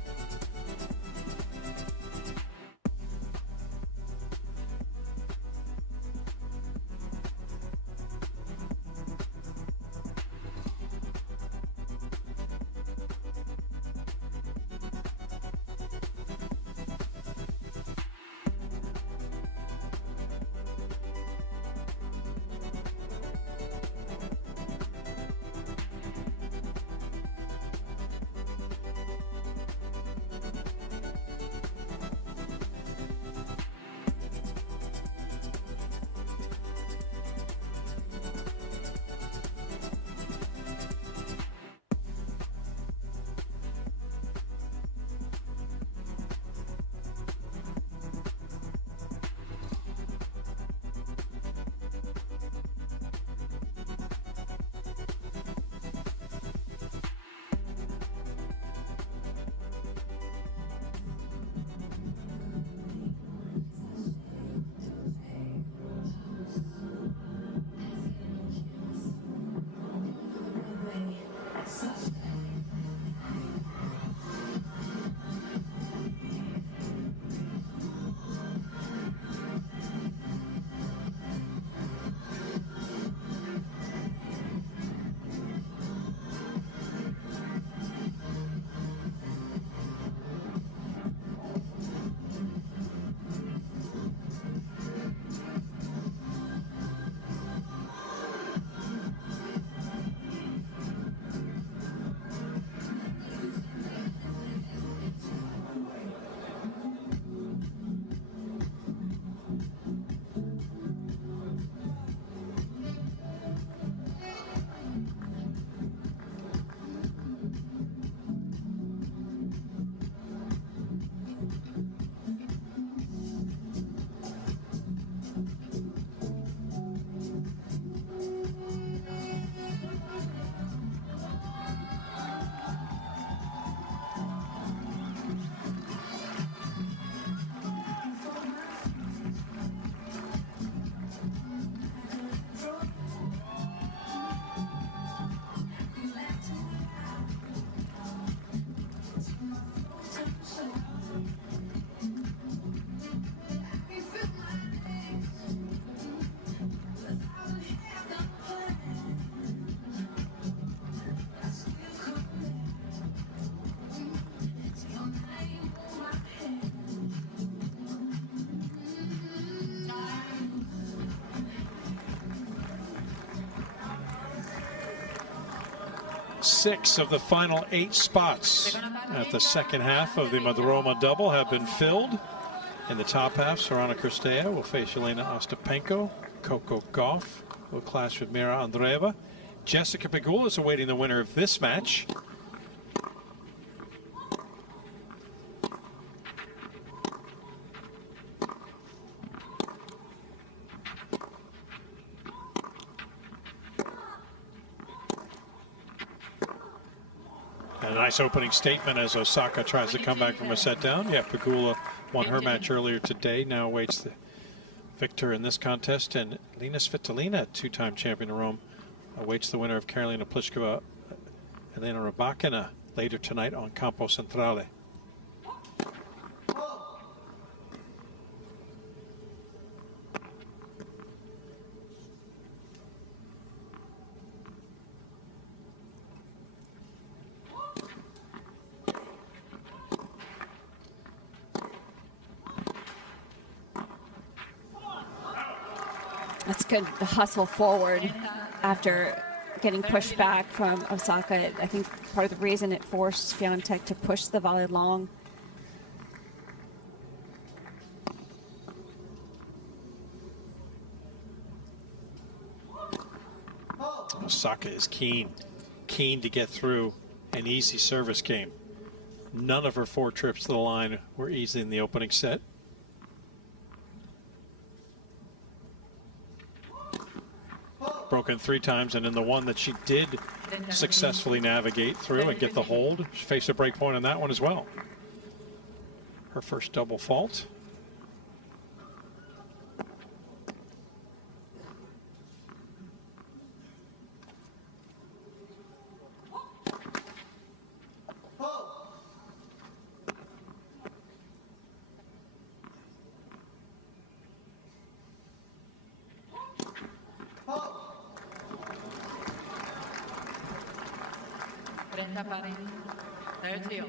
Six of the final 8 spots at the second half of the Roma double have been filled. In the top half, Sorana Cirstea will face Elena Ostapenko. Coco Gauff will clash with Mira Andreeva. Jessica Pegula is awaiting the winner of this match. A nice opening statement as Osaka tries to come back from a set down. Yeah, Pegula won her match earlier today, now awaits the victor in this contest. And Lena Svitolina, 2-time champion in Rome, awaits the winner of Karolina Pliskova, Elena Rybakina, later tonight on Campo Centrale. That's good, the hustle forward after getting pushed back from Osaka. I think part of the reason it forced Swiatek to push the volley long. Osaka is keen to get through an easy service game. None of her 4 trips to the line were easy in the opening set. Broken 3 times, and in the one that she did successfully navigate through and get the hold, she faced a break point on that one as well. Her first double fault. 30 Paris, 30. Grazie,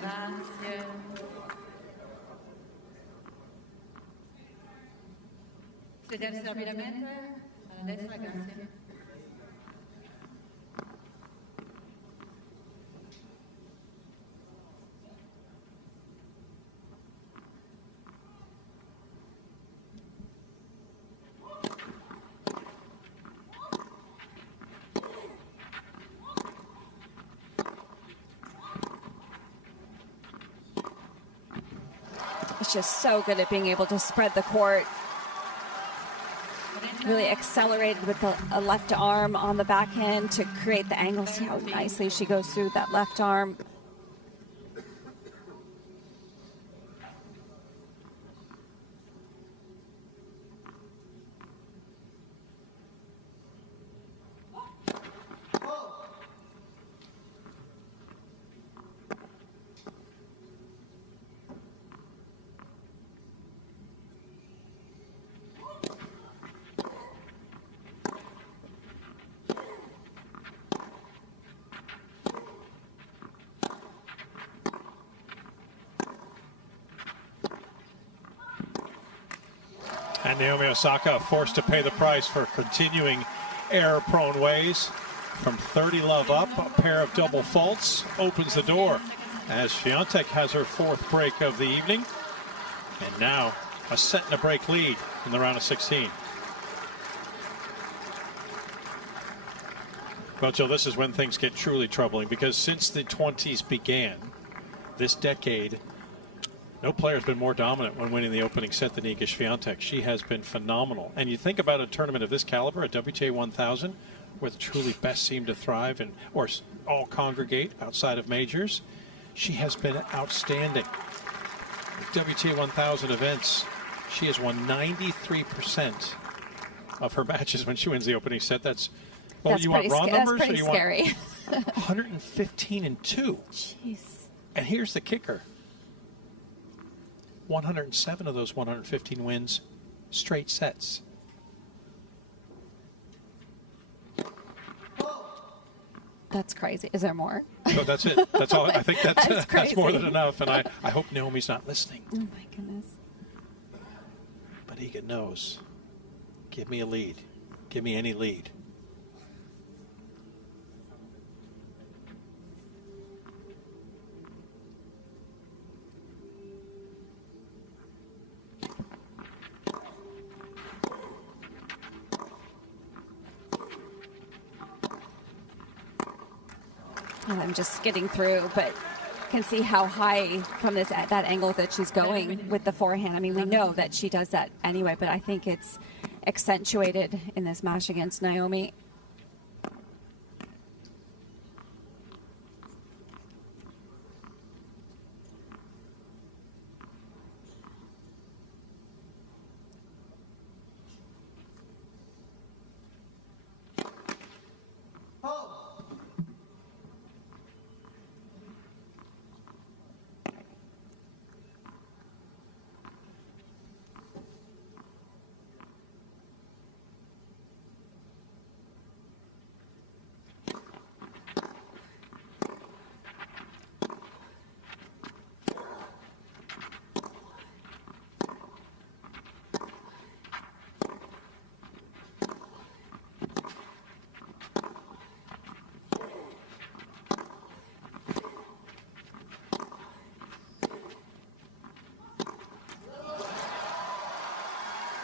grazie. Sedersi rapidamente alla destra, grazie. It's just so good at being able to spread the court. Really accelerated with a left arm on the backhand to create the angle. See how nicely she goes through that left arm. And Naomi Osaka forced to pay the price for continuing error-prone ways. From 30-love up, a pair of double faults opens the door as Swiatek has her fourth break of the evening. And now a set and a break lead in the round of 16. Well, Jill, this is when things get truly troubling, because since the 20s began, this decade, no player has been more dominant when winning the opening set than Iga Swiatek. She has been phenomenal. And you think about a tournament of this caliber, a WTA 1000, where the truly best seem to thrive and or all congregate outside of majors. She has been outstanding. WTA 1000 events, she has won 93% of her matches when she wins the opening set. That's, well, you want raw numbers? That's pretty or you scary. Want 115-2. Jeez. And here's the kicker. 107 of those 115 wins, straight sets. That's crazy. Is there more? So that's it. That's all. I think that's crazy. more than enough. And I hope Naomi's not listening. Oh my goodness. But Iga knows. Give me a lead. Give me any lead. And I'm just getting through, but can see how high from that angle that she's going with the forehand. I mean, we know that she does that anyway, but I think it's accentuated in this match against Naomi.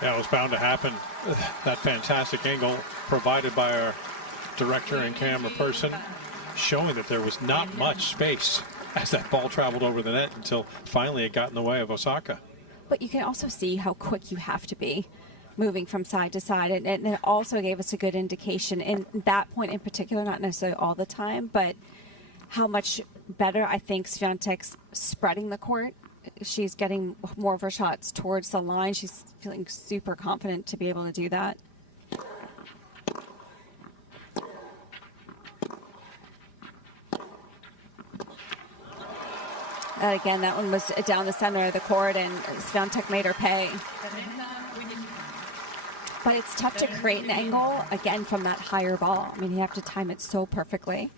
Yeah, it was bound to happen. That fantastic angle provided by our director and camera person, showing that there was not much space as that ball traveled over the net until finally it got in the way of Osaka. But you can also see how quick you have to be moving from side to side. And it also gave us a good indication in that point in particular, not necessarily all the time, but how much better I think Swiatek's spreading the court. She's getting more of her shots towards the line. She's feeling super confident to be able to do that. Again, that one was down the center of the court, and Swiatek made her pay. But it's tough to create an angle, again, from that higher ball. I mean, you have to time it so perfectly.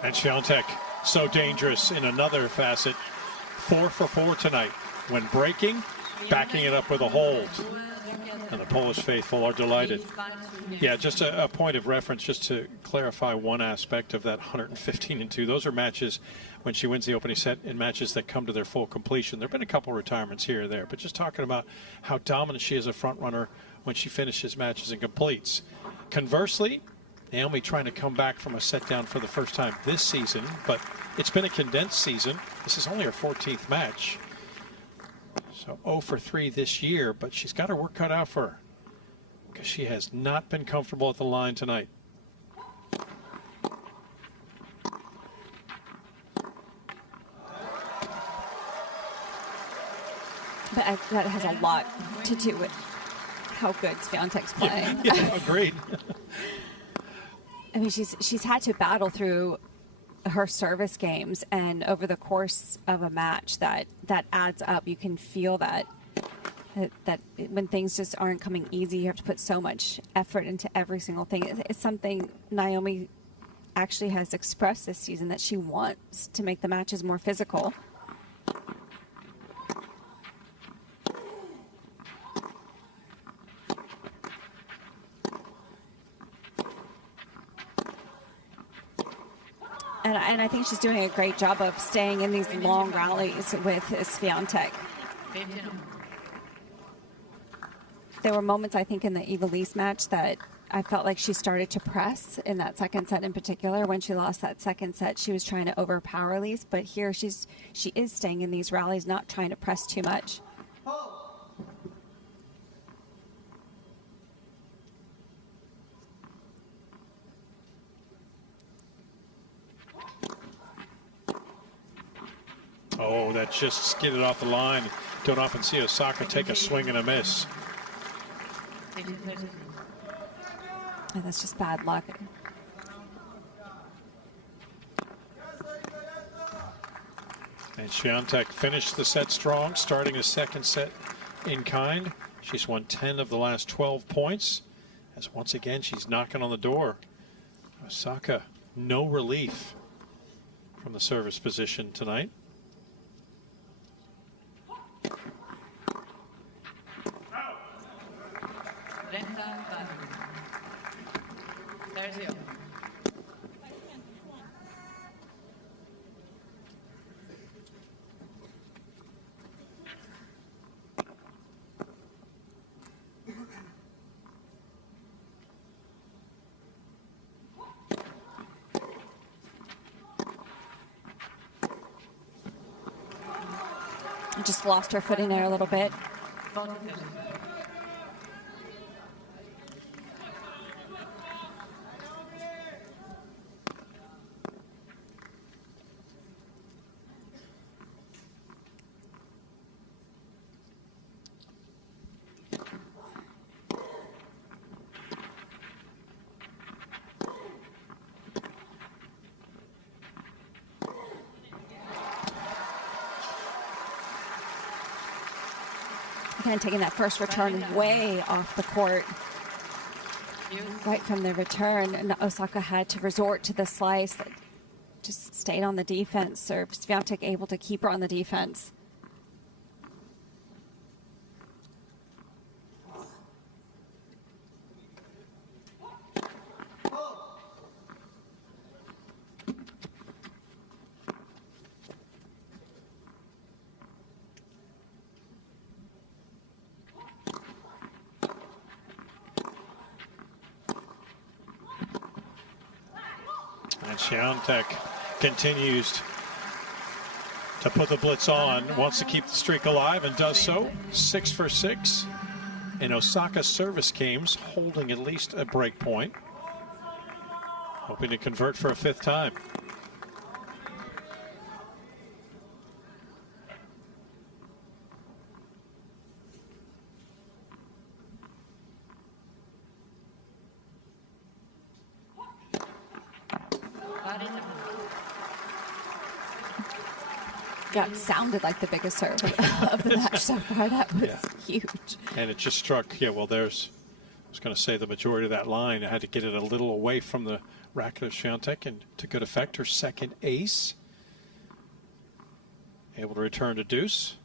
And Swiatek, so dangerous in another facet. 4 for 4 tonight. When breaking, backing it up with a hold. And the Polish faithful are delighted. Yeah, just a point of reference, just to clarify one aspect of that 115-2. Those are matches when she wins the opening set, in matches that come to their full completion. There have been a couple retirements here or there, but just talking about how dominant she is a front runner when she finishes matches and completes. Conversely, Naomi trying to come back from a set down for the first time this season, but it's been a condensed season. This is only her 14th match. So 0 for 3 this year, but she's got her work cut out for her because she has not been comfortable at the line tonight. But that has a lot to do with how good Swiatek's playing. Yeah, agreed. I mean, she's had to battle through her service games, and over the course of a match, that adds up. You can feel that when things just aren't coming easy, you have to put so much effort into every single thing. It's something Naomi actually has expressed this season, that she wants to make the matches more physical. And I think she's doing a great job of staying in these long rallies with Swiatek. There were moments, I think, in the Ivelisse match that I felt like she started to press in that second set in particular. When she lost that second set, she was trying to overpower Elise, but here she is staying in these rallies, not trying to press too much. Oh, that just skidded off the line. Don't often see Osaka take a swing and a miss. And that's just bad luck. And Swiatek finished the set strong, starting a second set in kind. She's won 10 of the last 12 points, as once again she's knocking on the door. Osaka, no relief from the service position tonight. Just lost her footing there a little bit. Again, taking that first return way off the court. Right from the return, and Osaka had to resort to the slice that just stayed on the defense, or Swiatek able to keep her on the defense. Swiatek continues to put the blitz on, wants to keep the streak alive, and does so. 6 for 6 in Osaka service games, holding at least a break point. Hoping to convert for a 5th time. That sounded like the biggest serve of the match so far. That was huge. And it just struck, well, there's, I was going to say the majority of that line. I had to get it a little away from the racket of Swiatek, and to good effect, her second ace. Able to return to deuce.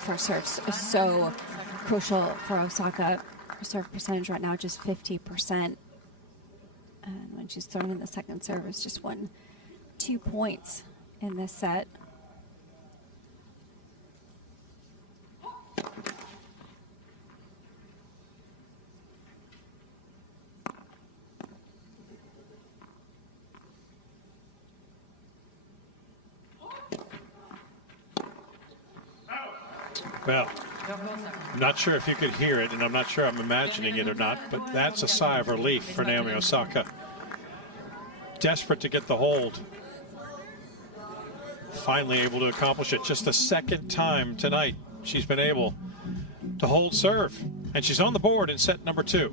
First serve is so crucial for Osaka. Her serve percentage right now just 50%. And when she's thrown in the second serve, it's just won 2 points in this set. Well, I'm not sure if you could hear it, and I'm not sure I'm imagining it or not, but that's a sigh of relief for Naomi Osaka. Desperate to get the hold. Finally able to accomplish it. Just the second time tonight she's been able to hold serve. And she's on the board in set number 2.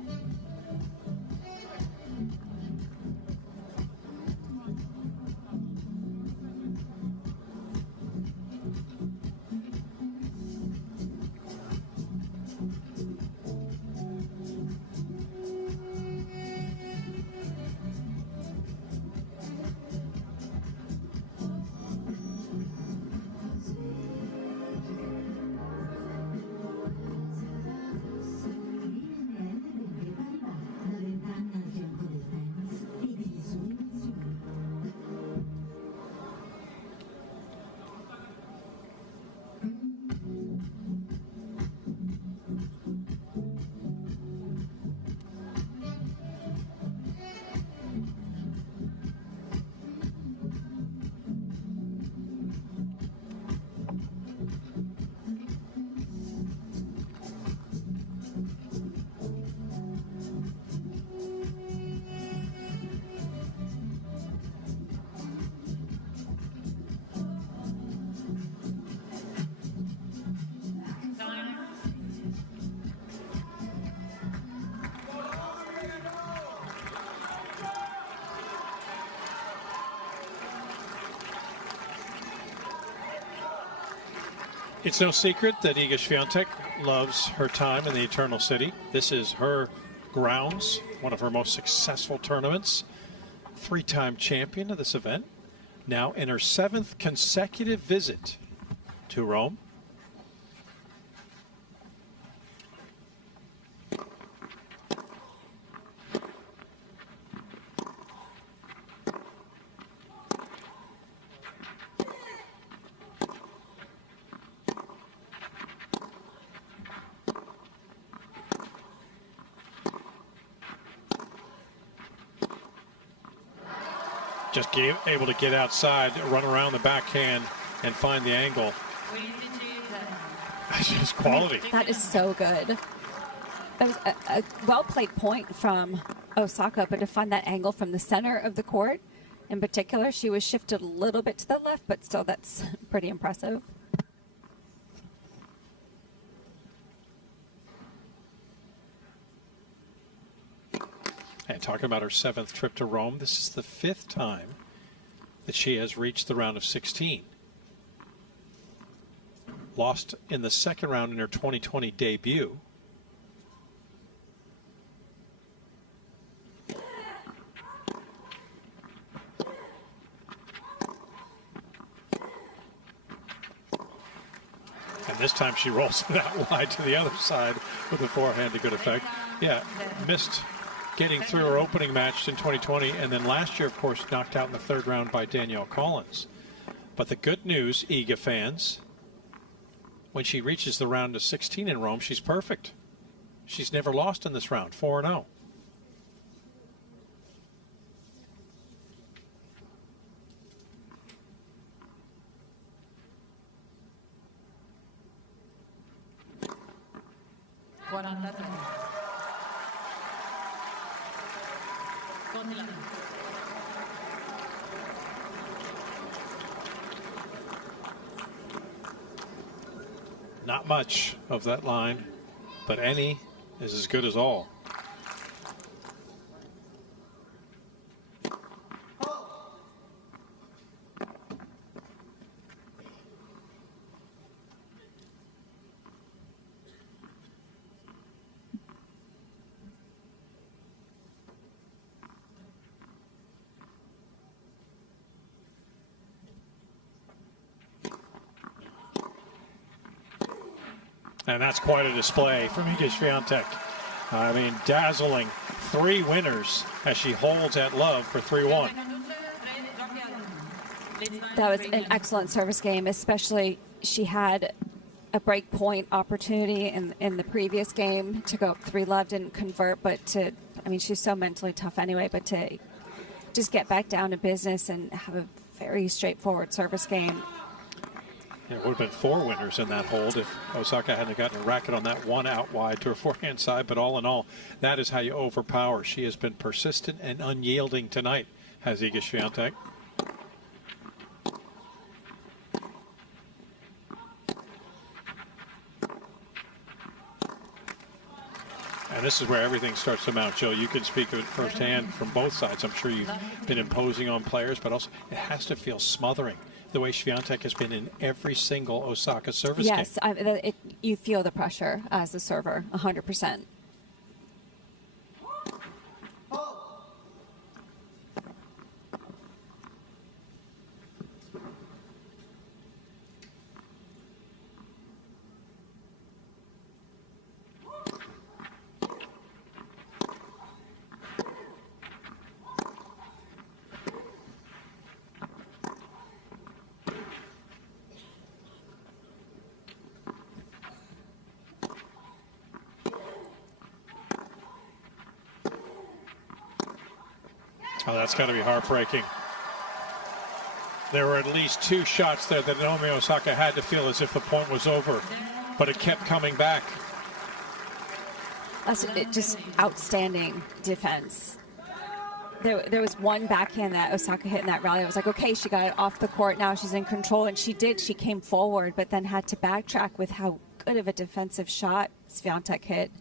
It's no secret that Iga Swiatek loves her time in the Eternal City. This is her grounds, one of her most successful tournaments. 3-time champion of this event. Now in her 7th consecutive visit to Rome. Just able to get outside, run around the backhand, and find the angle. That's just quality. That is so good. That was a well-played point from Osaka, but to find that angle from the center of the court, in particular, she was shifted a little bit to the left, but still that's pretty impressive. And talking about her 7th trip to Rome, this is the 5th time that she has reached the round of 16. Lost in the 2nd round in her 2020 debut. And this time she rolls it out wide to the other side with the forehand to good effect. Yeah, missed getting through her opening match in 2020, and then last year, of course, knocked out in the 3rd round by Danielle Collins. But the good news, Iga fans, when she reaches the round of 16 in Rome, she's perfect. She's never lost in this round, 4-0. Not much of that line, but any is as good as all. And that's quite a display from Iga Swiatek. I mean, dazzling 3 winners as she holds at love for 3-1. That was an excellent service game, especially she had a break point opportunity in the previous game to go up 3-love, didn't convert, but I mean, she's so mentally tough anyway, but to just get back down to business and have a very straightforward service game. It would have been 4 winners in that hold if Osaka hadn't gotten a racket on that one out wide to her forehand side. But all in all, that is how you overpower. She has been persistent and unyielding tonight, has Iga Swiatek. And this is where everything starts to mount, Jill. You can speak of it firsthand from both sides. I'm sure you've been imposing on players, but also it has to feel smothering, the way Swiatek has been in every single Osaka service game. Yes, you feel the pressure as a server, 100%. Oh, that's got to be heartbreaking. There were at least 2 shots there that Naomi Osaka had to feel as if the point was over, but it kept coming back. That's just outstanding defense. There was one backhand that Osaka hit in that rally. I was like, okay, she got it off the court. Now she's in control, and she did. She came forward, but then had to backtrack with how good of a defensive shot Swiatek hit.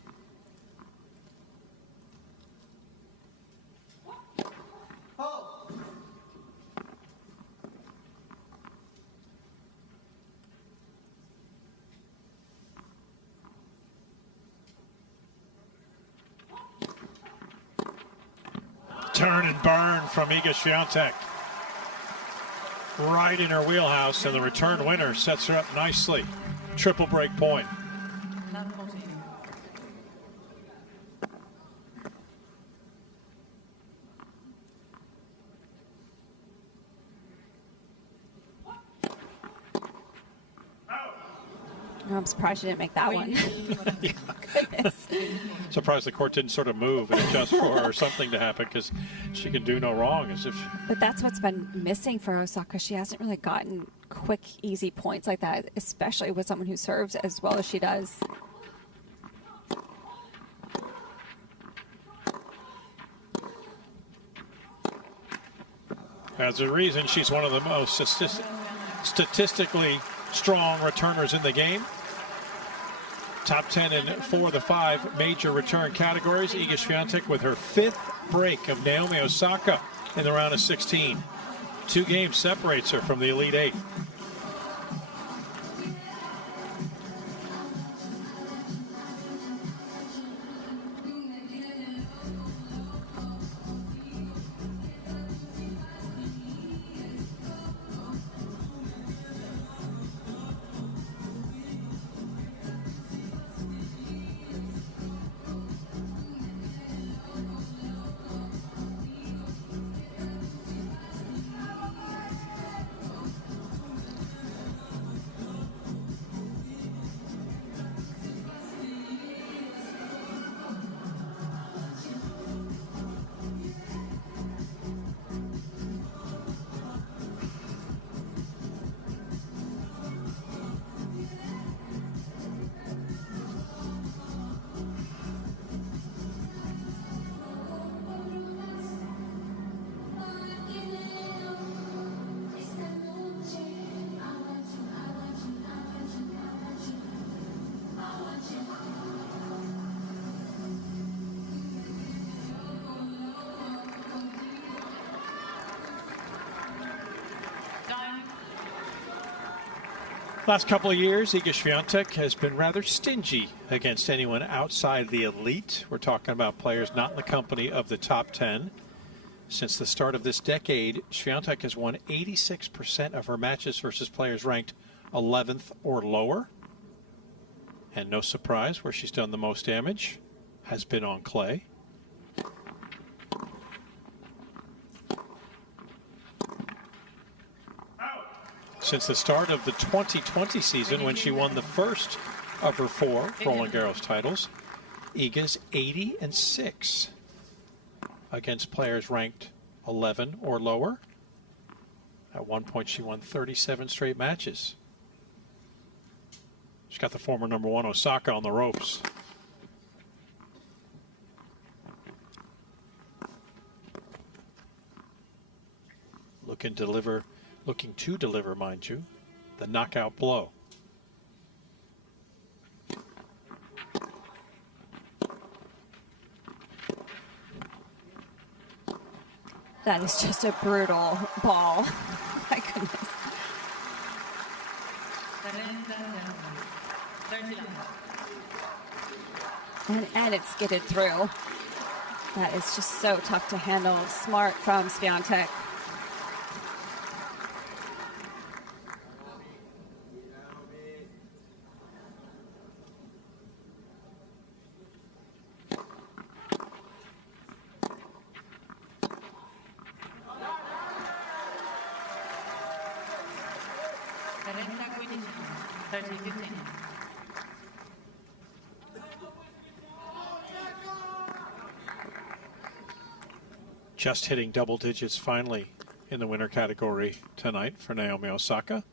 Turn and burn from Iga Swiatek. Right in her wheelhouse, and the return winner sets her up nicely. Triple break point. I'm surprised she didn't make that one. Yes. Surprised the court didn't sort of move and adjust for her or something to happen, because she can do no wrong. As if. But that's what's been missing for Osaka. She hasn't really gotten quick, easy points like that, especially with someone who serves as well as she does. As a reason, she's one of the most statistically strong returners in the game. Top 10 in 4 of the 5 major return categories. Iga Swiatek with her 5th break of Naomi Osaka in the round of 16. 2 games separates her from the Elite 8. Last couple of years, Iga Swiatek has been rather stingy against anyone outside the elite. We're talking about players not in the company of the top 10. Since the start of this decade, Swiatek has won 86% of her matches versus players ranked 11th or lower. And no surprise, where she's done the most damage has been on clay. Since the start of the 2020 season, when she won the first of her 4 Roland Garros titles, Iga's 80-6 against players ranked 11 or lower. At one point, she won 37 straight matches. She's got the former #1 Osaka on the ropes. Looking to deliver, mind you, the knockout blow. That is just a brutal ball. My goodness. And it's skidded through. That is just so tough to handle. Smart from Swiatek. Just hitting double digits finally in the winner category tonight for Naomi Osaka.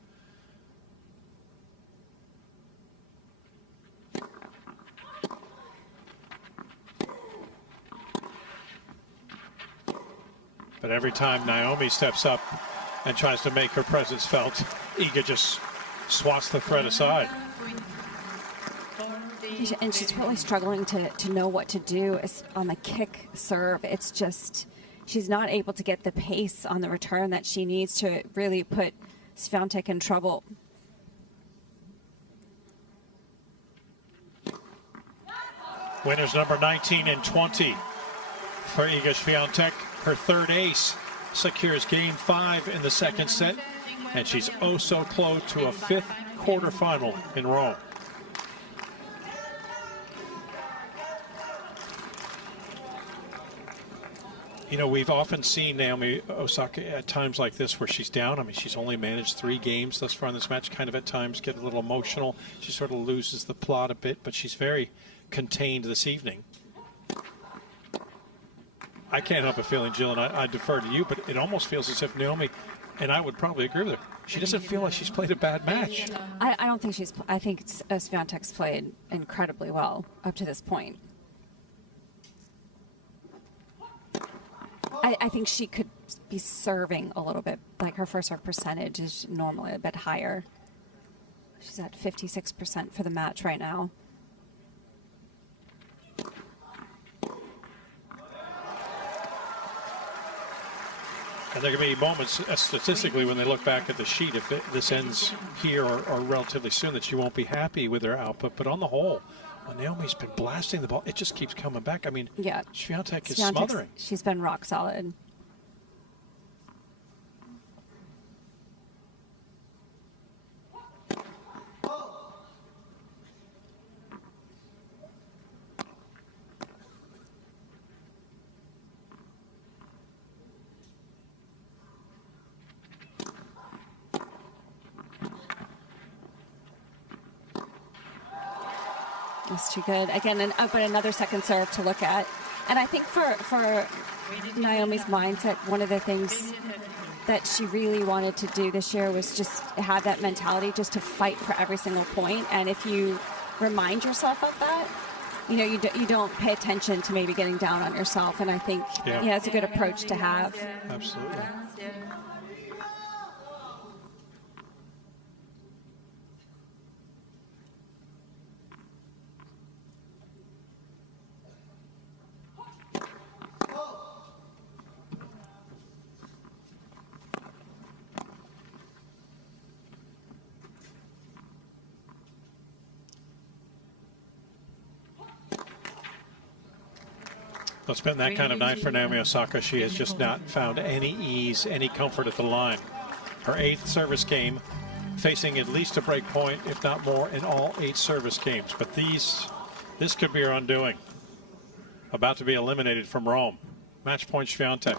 But every time Naomi steps up and tries to make her presence felt, Iga just swats the threat aside. And she's really struggling to know what to do on the kick serve. It's just, she's not able to get the pace on the return that she needs to really put Swiatek in trouble. Winners number 19 and 20 for Iga Swiatek. Her 3rd ace secures game 5 in the 2nd set, and she's oh so close to a 5th quarterfinal in Rome. You know, we've often seen Naomi Osaka at times like this where she's down. I mean, she's only managed 3 games thus far in this match, kind of at times get a little emotional. She sort of loses the plot a bit, but she's very, contained this evening. I can't help but feeling, Jill, and I defer to you, but it almost feels as if Naomi, and I would probably agree with her, she doesn't feel like she's played a bad match. I don't think she's, I think Swiatek's played incredibly well up to this point. I think she could be serving a little bit, like her first serve percentage is normally a bit higher. She's at 56% for the match right now. And there can be moments, statistically, when they look back at the sheet, if this ends here or relatively soon, that she won't be happy with her output. But on the whole, when Naomi's been blasting the ball, it just keeps coming back. I mean, yeah, Swiatek is smothering. She's been rock solid. It's too good. Again, but another second serve to look at. And I think for Naomi's mindset, one of the things that she really wanted to do this year was just have that mentality just to fight for every single point. And if you remind yourself of that, you know, you don't pay attention to maybe getting down on yourself. And I think yeah, it's a good approach to have. Absolutely. It's been that kind of night for Naomi Osaka. She has just not found any ease, any comfort at the line. Her 8th service game, facing at least a break point, if not more, in all 8 service games. But this could be her undoing. About to be eliminated from Rome. Match point Swiatek.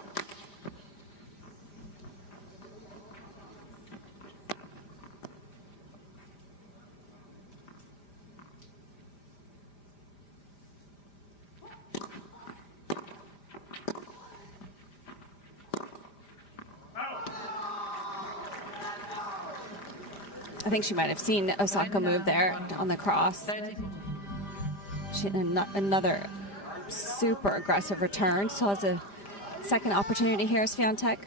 I think she might have seen Osaka move there on the cross. Another super aggressive return. Still has a second opportunity here, Swiatek.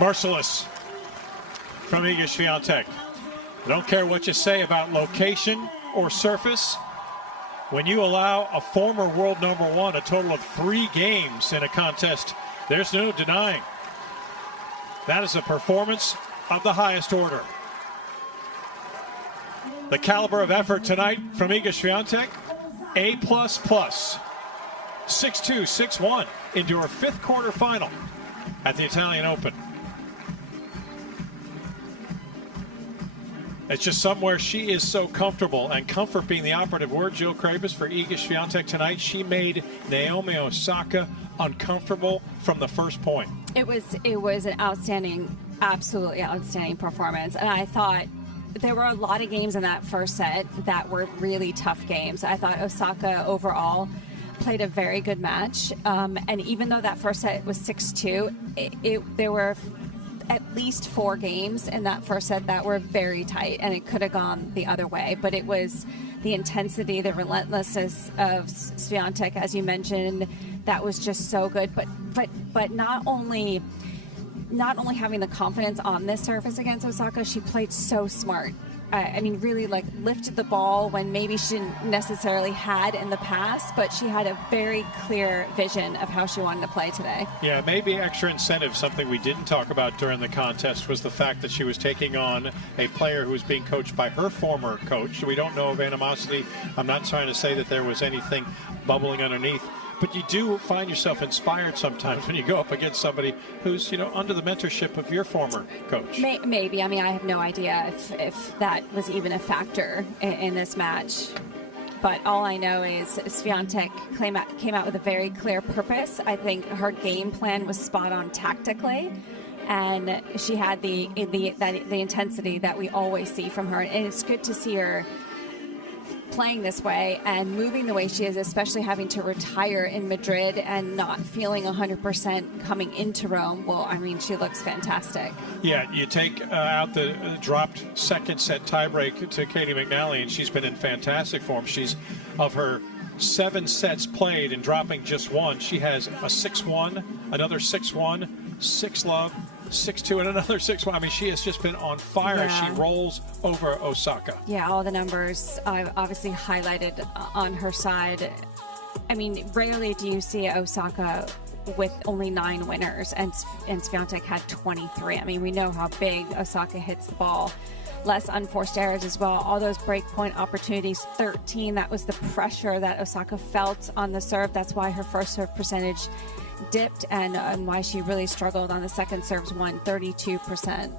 Merciless from Iga Swiatek. I don't care what you say about location or surface. When you allow a former world #1 a total of 3 games in a contest, there's no denying. That is a performance of the highest order. The caliber of effort tonight from Iga Swiatek, A++. 6-2, 6-1 into her 5th quarterfinal at the Italian Open. It's just somewhere she is so comfortable, and comfort being the operative word, Jill Krabus, for Iga Swiatek tonight. She made Naomi Osaka uncomfortable from the first point. It was an outstanding, absolutely outstanding performance, and I thought there were a lot of games in that first set that were really tough games. I thought Osaka overall played a very good match, and even though that first set was 6-2, there were at least 4 games in that first set that were very tight, and it could have gone the other way. But it was the intensity, the relentlessness of Swiatek, as you mentioned, that was just so good. But not only having the confidence on this surface against Osaka, she played so smart. I mean, really like lifted the ball when maybe she didn't necessarily had in the past, but she had a very clear vision of how she wanted to play today. Yeah, maybe extra incentive. Something we didn't talk about during the contest was the fact that she was taking on a player who was being coached by her former coach. We don't know of animosity. I'm not trying to say that there was anything bubbling underneath, but you do find yourself inspired sometimes when you go up against somebody who's, under the mentorship of your former coach. Maybe. I mean, I have no idea if that was even a factor in this match. But all I know is Swiatek came out with a very clear purpose. I think her game plan was spot on tactically, and she had the intensity that we always see from her. And it's good to see her playing this way and moving the way she is, especially having to retire in Madrid and not feeling 100% coming into Rome. Well, I mean, she looks fantastic. Yeah, you take out the dropped second set tiebreak to Katie McNally, and she's been in fantastic form. She's, of her 7 sets played and dropping just one, she has a 6-1, another 6-1, 6-love, 6-2, and another 6-1. I mean, she has just been on fire. Yeah. She rolls over Osaka. Yeah, all the numbers I've obviously highlighted on her side. I mean, rarely do you see Osaka with only 9 winners, and Swiatek had 23. I mean, we know how big Osaka hits the ball. Less unforced errors as well. All those break point opportunities, 13. That was the pressure that Osaka felt on the serve. That's why her first serve percentage dipped, and why she really struggled on the second serves, won 32%.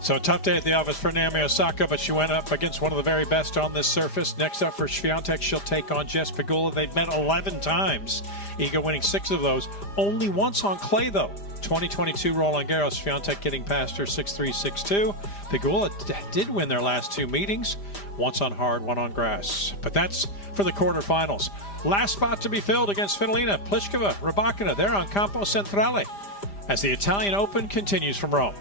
So a tough day at the office for Naomi Osaka, but she went up against one of the very best on this surface. Next up for Swiatek, she'll take on Jess Pegula. They've met 11 times. Iga winning 6 of those. Only once on clay, though. 2022 Roland Garros, Swiatek getting past her 6-3, 6-2. Pegula did win their last 2 meetings, once on hard, one on grass. But that's for the quarterfinals. Last spot to be filled against Svitolina, Pliskova, Rybakina. They're on Campo Centrale as the Italian Open continues from Rome.